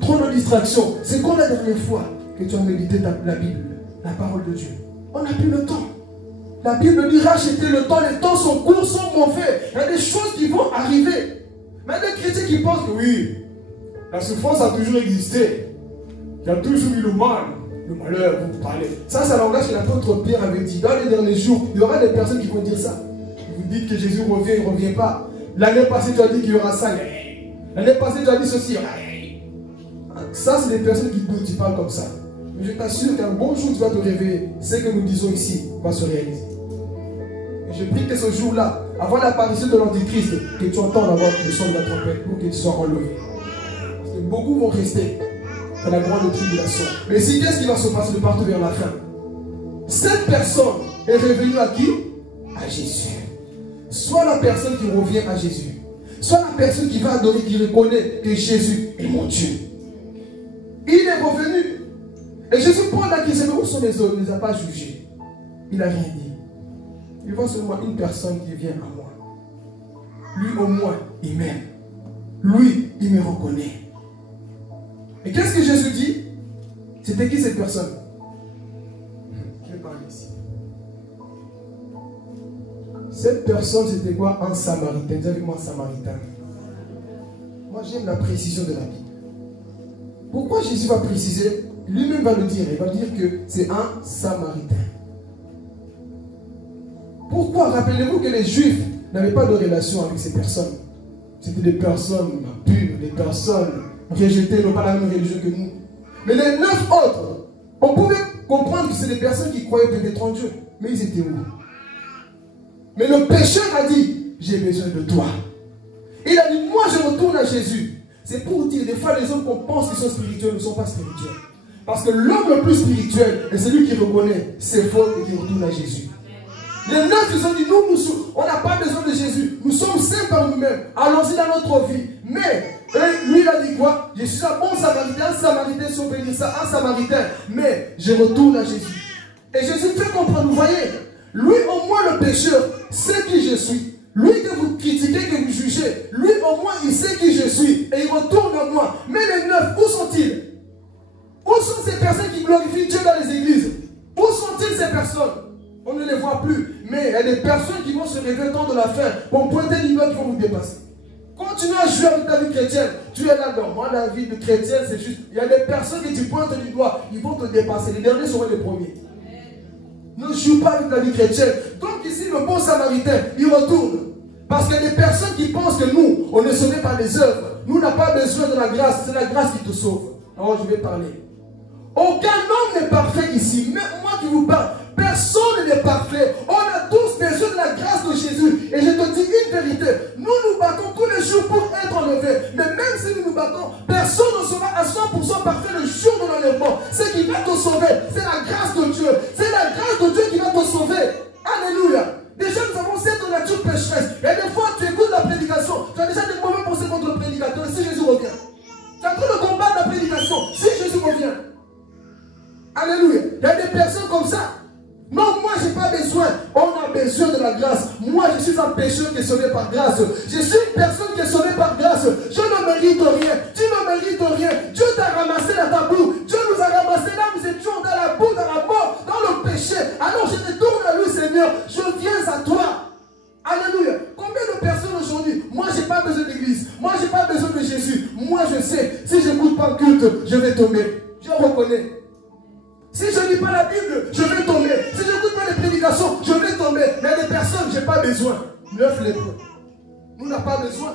Trop de distractions. C'est quand la dernière fois que tu as médité la Bible, la parole de Dieu? On n'a plus le temps. La Bible dit racheter le temps, les temps sont courts, sont mauvais. Il y a des choses qui vont arriver. Mais il y a des chrétiens qui pensent que oui, la souffrance a toujours existé. Il y a toujours eu le mal. Le malheur, vous parlez. Ça, c'est un langage que l'apôtre Pierre avait dit. Dans les derniers jours, il y aura des personnes qui vont dire ça. Vous dites que Jésus revient, il ne revient pas. L'année passée, tu as dit qu'il y aura ça. L'année passée, tu as dit ceci. Ça, c'est des personnes qui doutent, qui parlent comme ça. Mais je t'assure qu'un bon jour, tu vas te réveiller. Ce que nous disons ici va se réaliser. Et je prie que ce jour-là, avant l'apparition de l'Antichrist, que tu entends d'abord le son de la trompette pour que tu sois enlevé. Parce que beaucoup vont rester dans la grande tribulation. Mais si qu'est-ce qui va se passer de partout vers la fin? Cette personne est revenue à qui? À Jésus. Soit la personne qui revient à Jésus, soit la personne qui va adorer, qui reconnaît que Jésus est mon Dieu. Il est revenu. Et Jésus prend la question, mais où sont les autres? Il ne les a pas jugés. Il n'a rien dit. Il voit seulement une personne qui vient à moi. Lui au moins, il m'aime. Lui, il me reconnaît. Et qu'est-ce que Jésus dit? C'était qui cette personne? Je vais parler ici. Cette personne, c'était quoi? Un Samaritain. Dis avec moi, un Samaritain. Moi, j'aime la précision de la Bible. Pourquoi Jésus va préciser? Lui-même va le dire. Il va dire que c'est un Samaritain. Pourquoi? Rappelez-vous que les Juifs n'avaient pas de relation avec ces personnes. C'était des personnes impures, des personnes rejetées, n'ont pas la même religion que nous. Mais les 9 autres, on pouvait comprendre que c'est des personnes qui croyaient peut-être en Dieu. Mais ils étaient où? Mais le pécheur a dit, j'ai besoin de toi. Il a dit, moi je retourne à Jésus. C'est pour dire, des fois les hommes qu'on pense qu'ils sont spirituels ne sont pas spirituels. Parce que l'homme le plus spirituel est celui qui reconnaît ses fautes et qui retourne à Jésus. Les 9, ils ont dit, on n'a pas besoin de Jésus. Nous sommes saints par nous-mêmes. Allons-y dans notre vie. Mais, lui, il a dit quoi? Je suis un bon Samaritain. Un Samaritain, si on peut dire ça, un Samaritain. Mais, je retourne à Jésus. Et Jésus fait comprendre, vous voyez, lui, au moins, le pécheur, sait qui je suis. Lui que vous critiquez, que vous jugez, lui, au moins, il sait qui je suis. Et il retourne à moi. Mais les 9, où sont-ils? Où sont ces personnes qui glorifient Dieu dans les églises? Où sont-ils ces personnes? On ne les voit plus. Mais il y a des personnes qui vont se réveiller au temps de la fin pour pointer du doigt qui vont vous dépasser. Continue à jouer avec ta vie chrétienne. Tu es là, non, moi la vie de chrétienne c'est juste. Il y a des personnes que tu pointes du doigt, ils vont te dépasser. Les derniers seront les premiers. Ne joue pas avec la vie chrétienne. Donc ici, le bon Samaritain, il retourne. Parce qu'il y a des personnes qui pensent que nous, on ne sauvé par les œuvres. Nous, on n'a pas besoin de la grâce. C'est la grâce qui te sauve. Alors je vais parler. Aucun homme n'est parfait ici. Même moi qui vous parle. Personne n'est parfait. On a tous besoin de la grâce de Jésus. Et je te dis une vérité. Nous nous battons tous les jours pour être enlevés. Mais même si nous nous battons, personne ne sera à 100% parfait le jour de l'enlèvement. Ce qui va te sauver, c'est la grâce de Dieu. C'est la grâce de Dieu qui va te sauver. Alléluia. Déjà, nous avons cette nature pécheresse. Et des fois, tu écoutes la prédication. Tu as déjà des mauvais pensées. moi je suis un pécheur qui est sauvé par grâce. Je suis une personne qui est sauvée par grâce. Je ne mérite rien. Tu ne mérites rien. Dieu t'a ramassé dans ta boue. Dieu nous a ramassé là, nous étions dans la boue, dans la mort, dans le péché. Alors je me tourne à lui, Seigneur. Je viens à toi. Alléluia. Combien de personnes aujourd'hui, moi j'ai pas besoin d'église, moi j'ai pas besoin de Jésus. Moi je sais, si je n'écoute pas le culte, je vais tomber. Je reconnais. Si je ne lis pas la Bible, je vais tomber. Si je n'écoute pas les prédications, je vais tomber. Mais des personnes, je n'ai pas besoin. 9 lépreux. Nous n'avons pas besoin.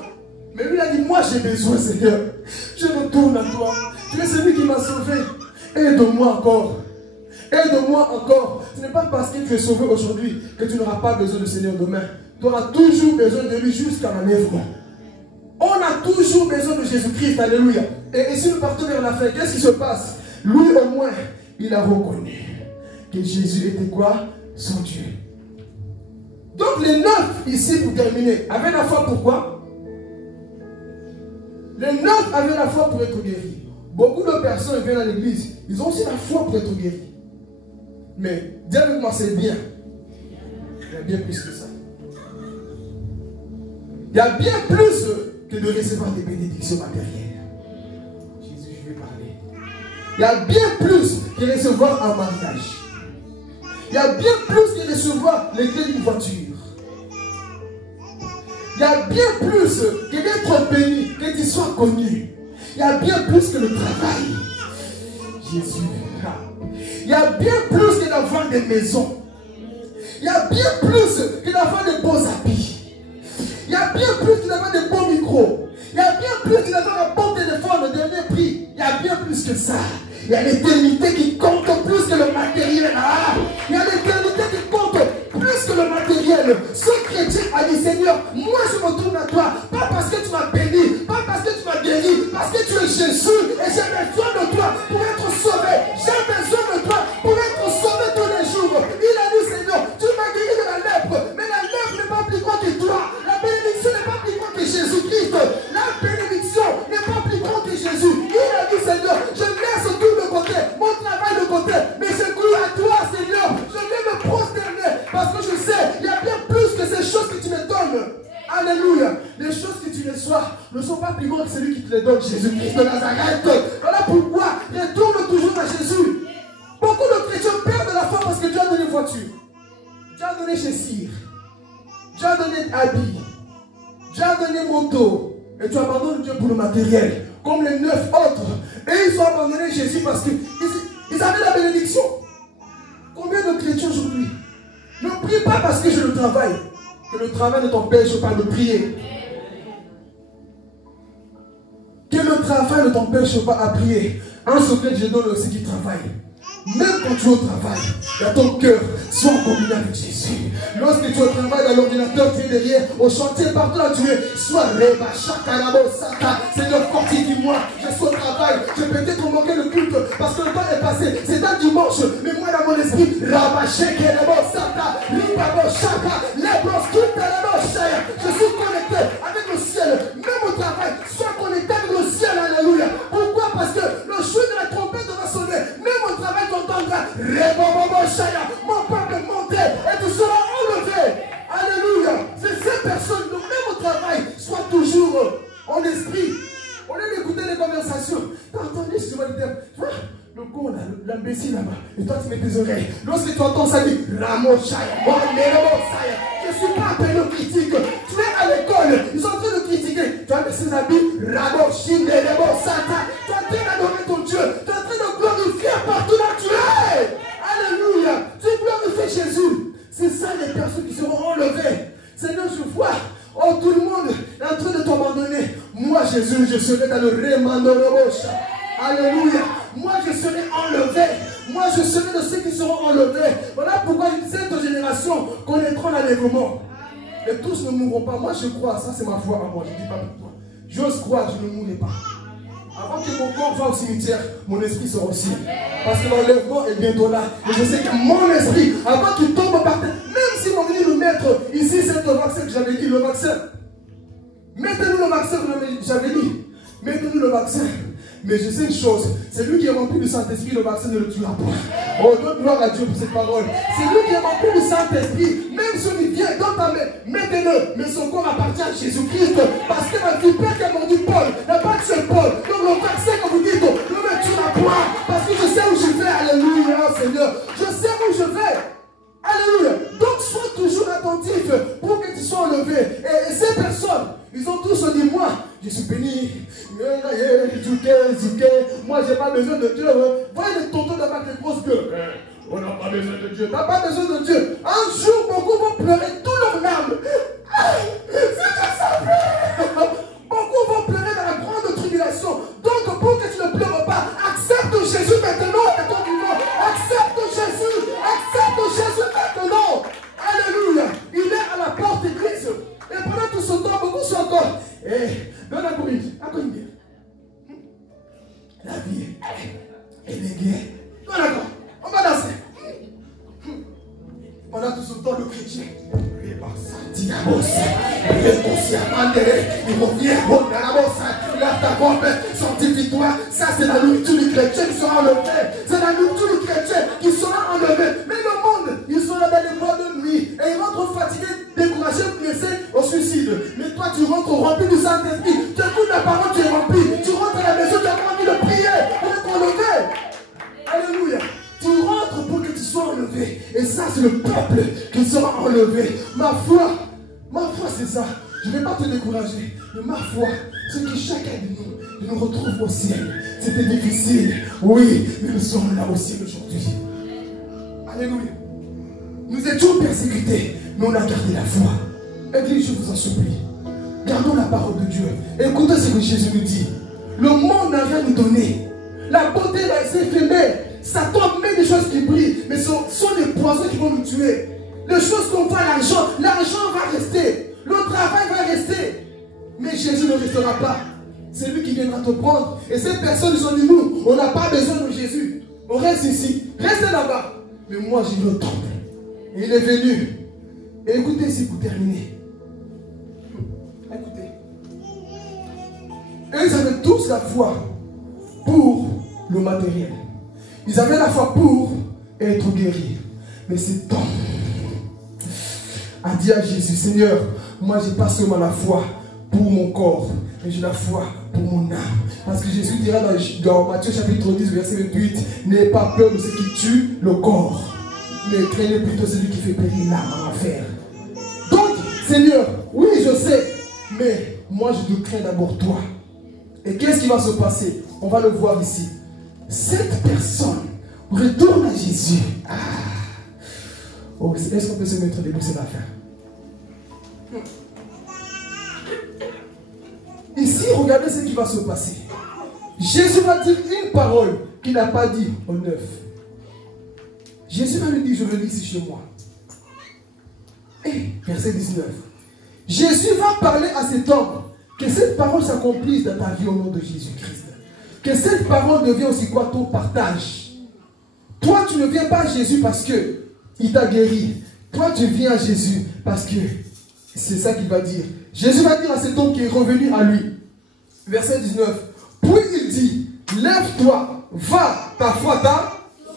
Mais lui il a dit, moi j'ai besoin, Seigneur. Je me tourne à toi. Tu es celui qui m'a sauvé. Aide-moi encore. Aide-moi encore. Ce n'est pas parce que tu es sauvé aujourd'hui que tu n'auras pas besoin du Seigneur demain. Tu auras toujours besoin de lui jusqu'à l'enlèvement. On a toujours besoin de Jésus-Christ. Alléluia. Et si nous partons vers la fin, qu'est-ce qui se passe? Lui au moins, il a reconnu que Jésus était quoi? Son Dieu. Donc les 9 ici, pour terminer, avaient la foi pourquoi? Les 9 avaient la foi pour être guéris. Beaucoup de personnes viennent à l'église, ils ont aussi la foi pour être guéris. Mais, dis avec moi, c'est bien. Il y a bien plus que ça. Il y a bien plus que de recevoir des bénédictions matérielles. Jésus, je vais parler. Il y a bien plus que recevoir un mariage. Il y a bien plus que recevoir les clés d'une voiture. Il y a bien plus que d'être béni, que tu sois connu. Il y a bien plus que le travail. Jésus. Il y a bien plus que d'avoir des maisons. Il y a bien plus que d'avoir des beaux habits. Il y a bien plus que d'avoir des bons micros. Il y a bien plus que d'avoir un bon téléphone de dernier prix. Il y a bien plus que ça. Il y a l'éternité qui compte plus que le matériel. Ah, il y a l'éternité qui compte plus que le matériel. Ce chrétien a dit, Seigneur, moi je me tourne à toi. Pas parce que tu m'as béni, pas parce que tu m'as guéri, parce que tu es Jésus. Et j'ai besoin de toi pour être sauvé. J'ai besoin de toi pour être sauvé tous les jours. Il a dit, Seigneur, tu m'as guéri de la lèpre. Mais la lèpre n'est pas plus grande que toi. La bénédiction n'est pas plus grande que Jésus-Christ. La bénédiction n'est pas plus grande que Jésus. Il a dit, Seigneur, je laisse tout de côté, mon travail de côté, mais je cloue à toi, Seigneur. Je viens me prosterner parce que je sais, il y a bien plus que ces choses que tu me donnes. Alléluia. Les choses que tu reçois ne sont pas plus grandes que celui qui te les donne, Jésus-Christ de Nazareth. Voilà pourquoi retourne toujours à Jésus. Beaucoup de chrétiens perdent la foi parce que Dieu a donné voiture. Dieu a donné chaussures. Dieu a donné habits. Dieu a donné manteau. Et tu abandonnes Dieu pour le matériel. Comme les 9 autres. Et ils ont abandonné Jésus parce qu'ils avaient la bénédiction. Combien de chrétiens aujourd'hui ne prient pas parce que je le travaille. Que le travail ne t'empêche pas de prier. Que le travail ne t'empêche pas à prier. Un secret que je donne aussi qui travaille. Même quand tu es au travail, dans ton cœur, sois en communion avec Jésus. Lorsque tu es au travail dans l'ordinateur, tu es derrière, au chantier, partout là tu es, sois Reba, Chakalabo, Sata, Seigneur, fortifie-moi, je suis au travail, je peux peut-être manquer le culte, parce que le temps est passé, c'est un dimanche, mais moi dans mon esprit, Raba, Shekelabo, Sata, Ribabo, Shaka, Lebros, Kutalabo, Shaya, je suis connecté avec le ciel, même au travail, sois connecté avec le ciel, alléluia. Pourquoi? Parce que le chou de la trompette va sonner, même au travail, tu entendras, Rebobobo, Shaya, mon peuple monté, et tu seras enlevé. Alléluia. C'est ces personnes, donc même au travail, sois toujours en esprit. Au lieu d'écouter les conversations, t'as entendu ce que tu vas dire, tu vois, le con là, l'imbécile là-bas, et toi tu mets tes oreilles. Lorsque tu entends ça, dit, Ramoshaya, je ne suis pas appelé aux critiques. Tu es à l'école, ils sont en train de critiquer. Tu as mis ses habits, Ramoshine, Sata. Tu es en train d'adorer ton Dieu, tu es en train de glorifier partout là tu es. Alléluia. Tu glorifies Jésus. C'est ça les personnes qui seront enlevées. Seigneur, je vois, oh tout le monde est en train de t'abandonner. Moi Jésus, je serai dans le Remandorobosha. Alléluia. Moi je serai enlevé. Moi je serai de ceux qui seront enlevés. Voilà pourquoi cette génération connaîtra l'enlèvement. Et tous ne mourront pas. Moi je crois, ça c'est ma foi à moi, je ne dis pas pour toi. J'ose croire, je ne mourrai pas. Avant que mon corps va au cimetière, mon esprit sera aussi. Parce que l'enlèvement est bientôt là. Et je sais que mon esprit, avant qu'il tombe par terre, même si on vient nous mettre ici, c'est le vaccin que j'avais dit, le vaccin. Mettez-nous le vaccin, j'avais dit. Mettez-nous le vaccin. Mais je sais une chose, c'est lui qui est rempli du Saint-Esprit, le vaccin ne le tuera pas. Oh, donne gloire à Dieu pour cette parole. C'est lui qui est rempli du Saint-Esprit, même si on viens dans ta main, mettez-le. Mais son corps appartient à Jésus-Christ. Parce que la vipère qui a mordu Paul n'a pas tué Paul. Donc le verset que vous dites, ne me tue pas. Parce que je sais où je vais. Alléluia, Seigneur. Je sais où je vais. Alléluia. Donc sois toujours attentif pour que tu sois enlevé. Et ces personnes, ils ont tous dit, moi, je suis béni. Moi, je n'ai pas besoin de Dieu. Voyez les tontons de ma grosse gueule. On n'a pas besoin de Dieu. Tu n'as pas besoin de Dieu. Un jour, beaucoup vont pleurer tout leur âme. Si tu savais. Beaucoup vont pleurer dans la grande tribulation. Donc, pour que tu ne pleures pas, accepte Jésus maintenant de ton vivant. Accepte Jésus. Accepte Jésus maintenant. Alléluia. Il est à la porte d'église. Et pendant tout ce temps, beaucoup sont encore. Dans la Corinthe, la vie est déguée. Non, d'accord. On va danser. Pendant tout ce temps, le chrétien, il revient, sanctifie-toi. Ça, c'est la nourriture du chrétien qui sera enlevée. C'est la nourriture du chrétien qui sera enlevée. Mais le monde, ils sont là dans les bois de nuit. Et ils rentrent fatigués, découragés, blessés au suicide. Mais toi, tu rentres rempli du Saint-Esprit. Tu écoutes la parole, tu es rempli. Tu rentres à la maison, tu as envie de prier pour être enlevé. Alléluia. Tu rentres pour que tu sois enlevé. Et ça, c'est le peuple qui sera enlevé. Ma foi, c'est ça. Je ne vais pas te décourager. Mais ma foi, c'est que chacun de nous retrouve au ciel. C'était difficile. Oui, mais nous sommes là au ciel aujourd'hui. Alléluia. Nous étions persécutés, mais on a gardé la foi. Église, je vous en supplie. Gardons la parole de Dieu. Écoutez ce que Jésus nous dit. Le monde n'a rien nous donné. La beauté là, c'est éphémère. Satan met des choses qui brillent, mais ce sont des poisons qui vont nous tuer. Les choses qu'on voit, l'argent va rester. Le travail va rester. Mais Jésus ne restera pas. C'est lui qui viendra te prendre. Et ces personnes, ils ont dit, nous, on n'a pas besoin de Jésus. On reste ici. Restez là-bas. Mais moi, j'ai le temple. Et il est venu. Et écoutez ici pour terminer. Écoutez. Et ils avaient tous la foi pour le matériel. Ils avaient la foi pour être guéris. Mais cet homme a dit à Jésus, Seigneur, moi j'ai pas seulement la foi pour mon corps, mais j'ai la foi pour mon âme. Parce que Jésus dira dans Matthieu chapitre 10, verset 28, n'ayez pas peur de ce qui tue le corps, mais craignez plutôt celui qui fait périr l'âme en enfer. Donc, Seigneur, oui je sais, mais moi je te crains d'abord toi. Et qu'est-ce qui va se passer? On va le voir ici. Cette personne retourne à Jésus. Oh, est-ce qu'on peut se mettre debout, c'est la fin. Ici, regardez ce qui va se passer. Jésus va dire une parole qu'il n'a pas dit au 9. Jésus va lui dire, je veux dire ici chez moi. Et verset 19. Jésus va parler à cet homme, que cette parole s'accomplisse dans ta vie au nom de Jésus-Christ. Que cette parole devienne aussi quoi ton partage. Toi, tu ne viens pas à Jésus parce que il t'a guéri. Toi, tu viens à Jésus parce que c'est ça qu'il va dire. Jésus va dire à cet homme qui est revenu à lui. Verset 19. Puis il dit, lève-toi, va, ta foi t'a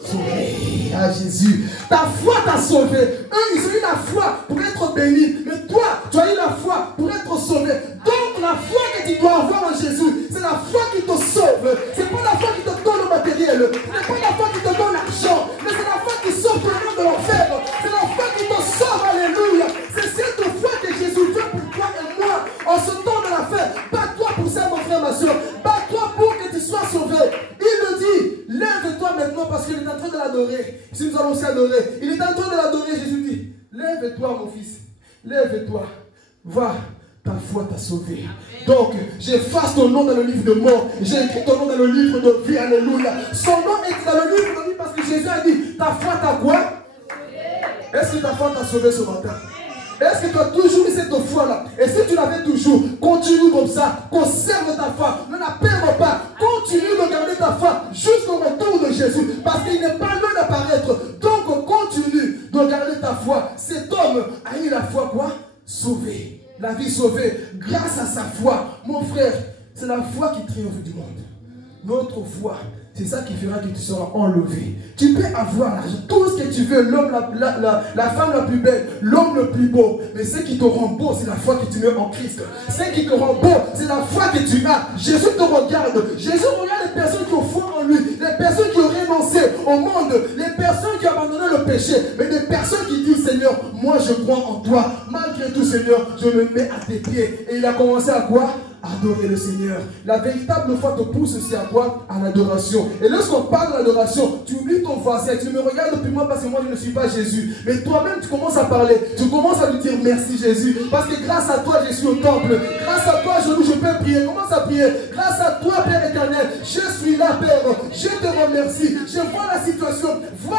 sauvé. Ah Jésus, ta foi t'a sauvé. Eux, ils ont eu la foi pour être bénis. Mais toi, tu as eu la foi pour être sauvé. Donc la foi que tu dois avoir en Jésus, c'est la foi qui te sauve. C'est pas la foi qui te donne le matériel. C'est pas la foi qui te donne l'argent. Mais c'est la foi qui sauve le nom de l'enfer. C'est la foi qui te sauve. Alléluia. C'est cette foi que Jésus veut pour toi et moi. En ce temps de la fin, bats-toi pour ça, mon frère, ma soeur. Bats-toi pour que tu sois sauvé. Il nous dit, lève-toi maintenant parce qu'il est en train de l'adorer. Si nous allons aussi adorer, il est en train de l'adorer. Jésus dit, lève-toi mon fils. Lève-toi. Va. Ta foi t'a sauvé. Donc, j'efface ton nom dans le livre de mort. J'ai écrit ton nom dans le livre de vie. Alléluia. Son nom est dans le livre de vie parce que Jésus a dit, ta foi t'a quoi? Est-ce que ta foi t'a sauvé ce matin? Est-ce que tu as toujours eu cette foi-là? Et si tu l'avais toujours, continue comme ça. Conserve ta foi. Ne la perds pas. Continue de garder ta foi jusqu'au retour de Jésus. Parce qu'il n'est pas loin d'apparaître. Donc, continue de garder ta foi. Cet homme a eu la foi quoi? Sauvée. La vie sauvée grâce à sa foi. Mon frère, c'est la foi qui triomphe du monde. Notre foi, c'est ça qui fera que tu seras enlevé. Tu peux avoir l'argent, tout ce que tu veux, l'homme, la femme la plus belle, l'homme le plus beau. Mais ce qui te rend beau, c'est la foi que tu mets en Christ. Ce qui te rend beau, c'est la foi que tu as. Jésus te regarde. Jésus regarde les personnes qui ont foi en lui, les personnes qui ont renoncé au monde, les personnes qui ont abandonné le péché, mais des personnes qui disent, Seigneur, moi je crois en toi. Malgré tout, Seigneur, je me mets à tes pieds. Et il a commencé à quoi? Adorer le Seigneur. La véritable foi te pousse aussi à quoi? À l'adoration. Et lorsqu'on parle de l'adoration, tu oublies ton voisin, tu me regardes depuis moi parce que moi je ne suis pas Jésus. Mais toi-même tu commences à parler, tu commences à lui dire merci Jésus. Parce que grâce à toi je suis au temple. Grâce à toi je peux prier. Commence à prier. Grâce à toi Père éternel, je suis là Père. Je te remercie. Je vois la situation. Vois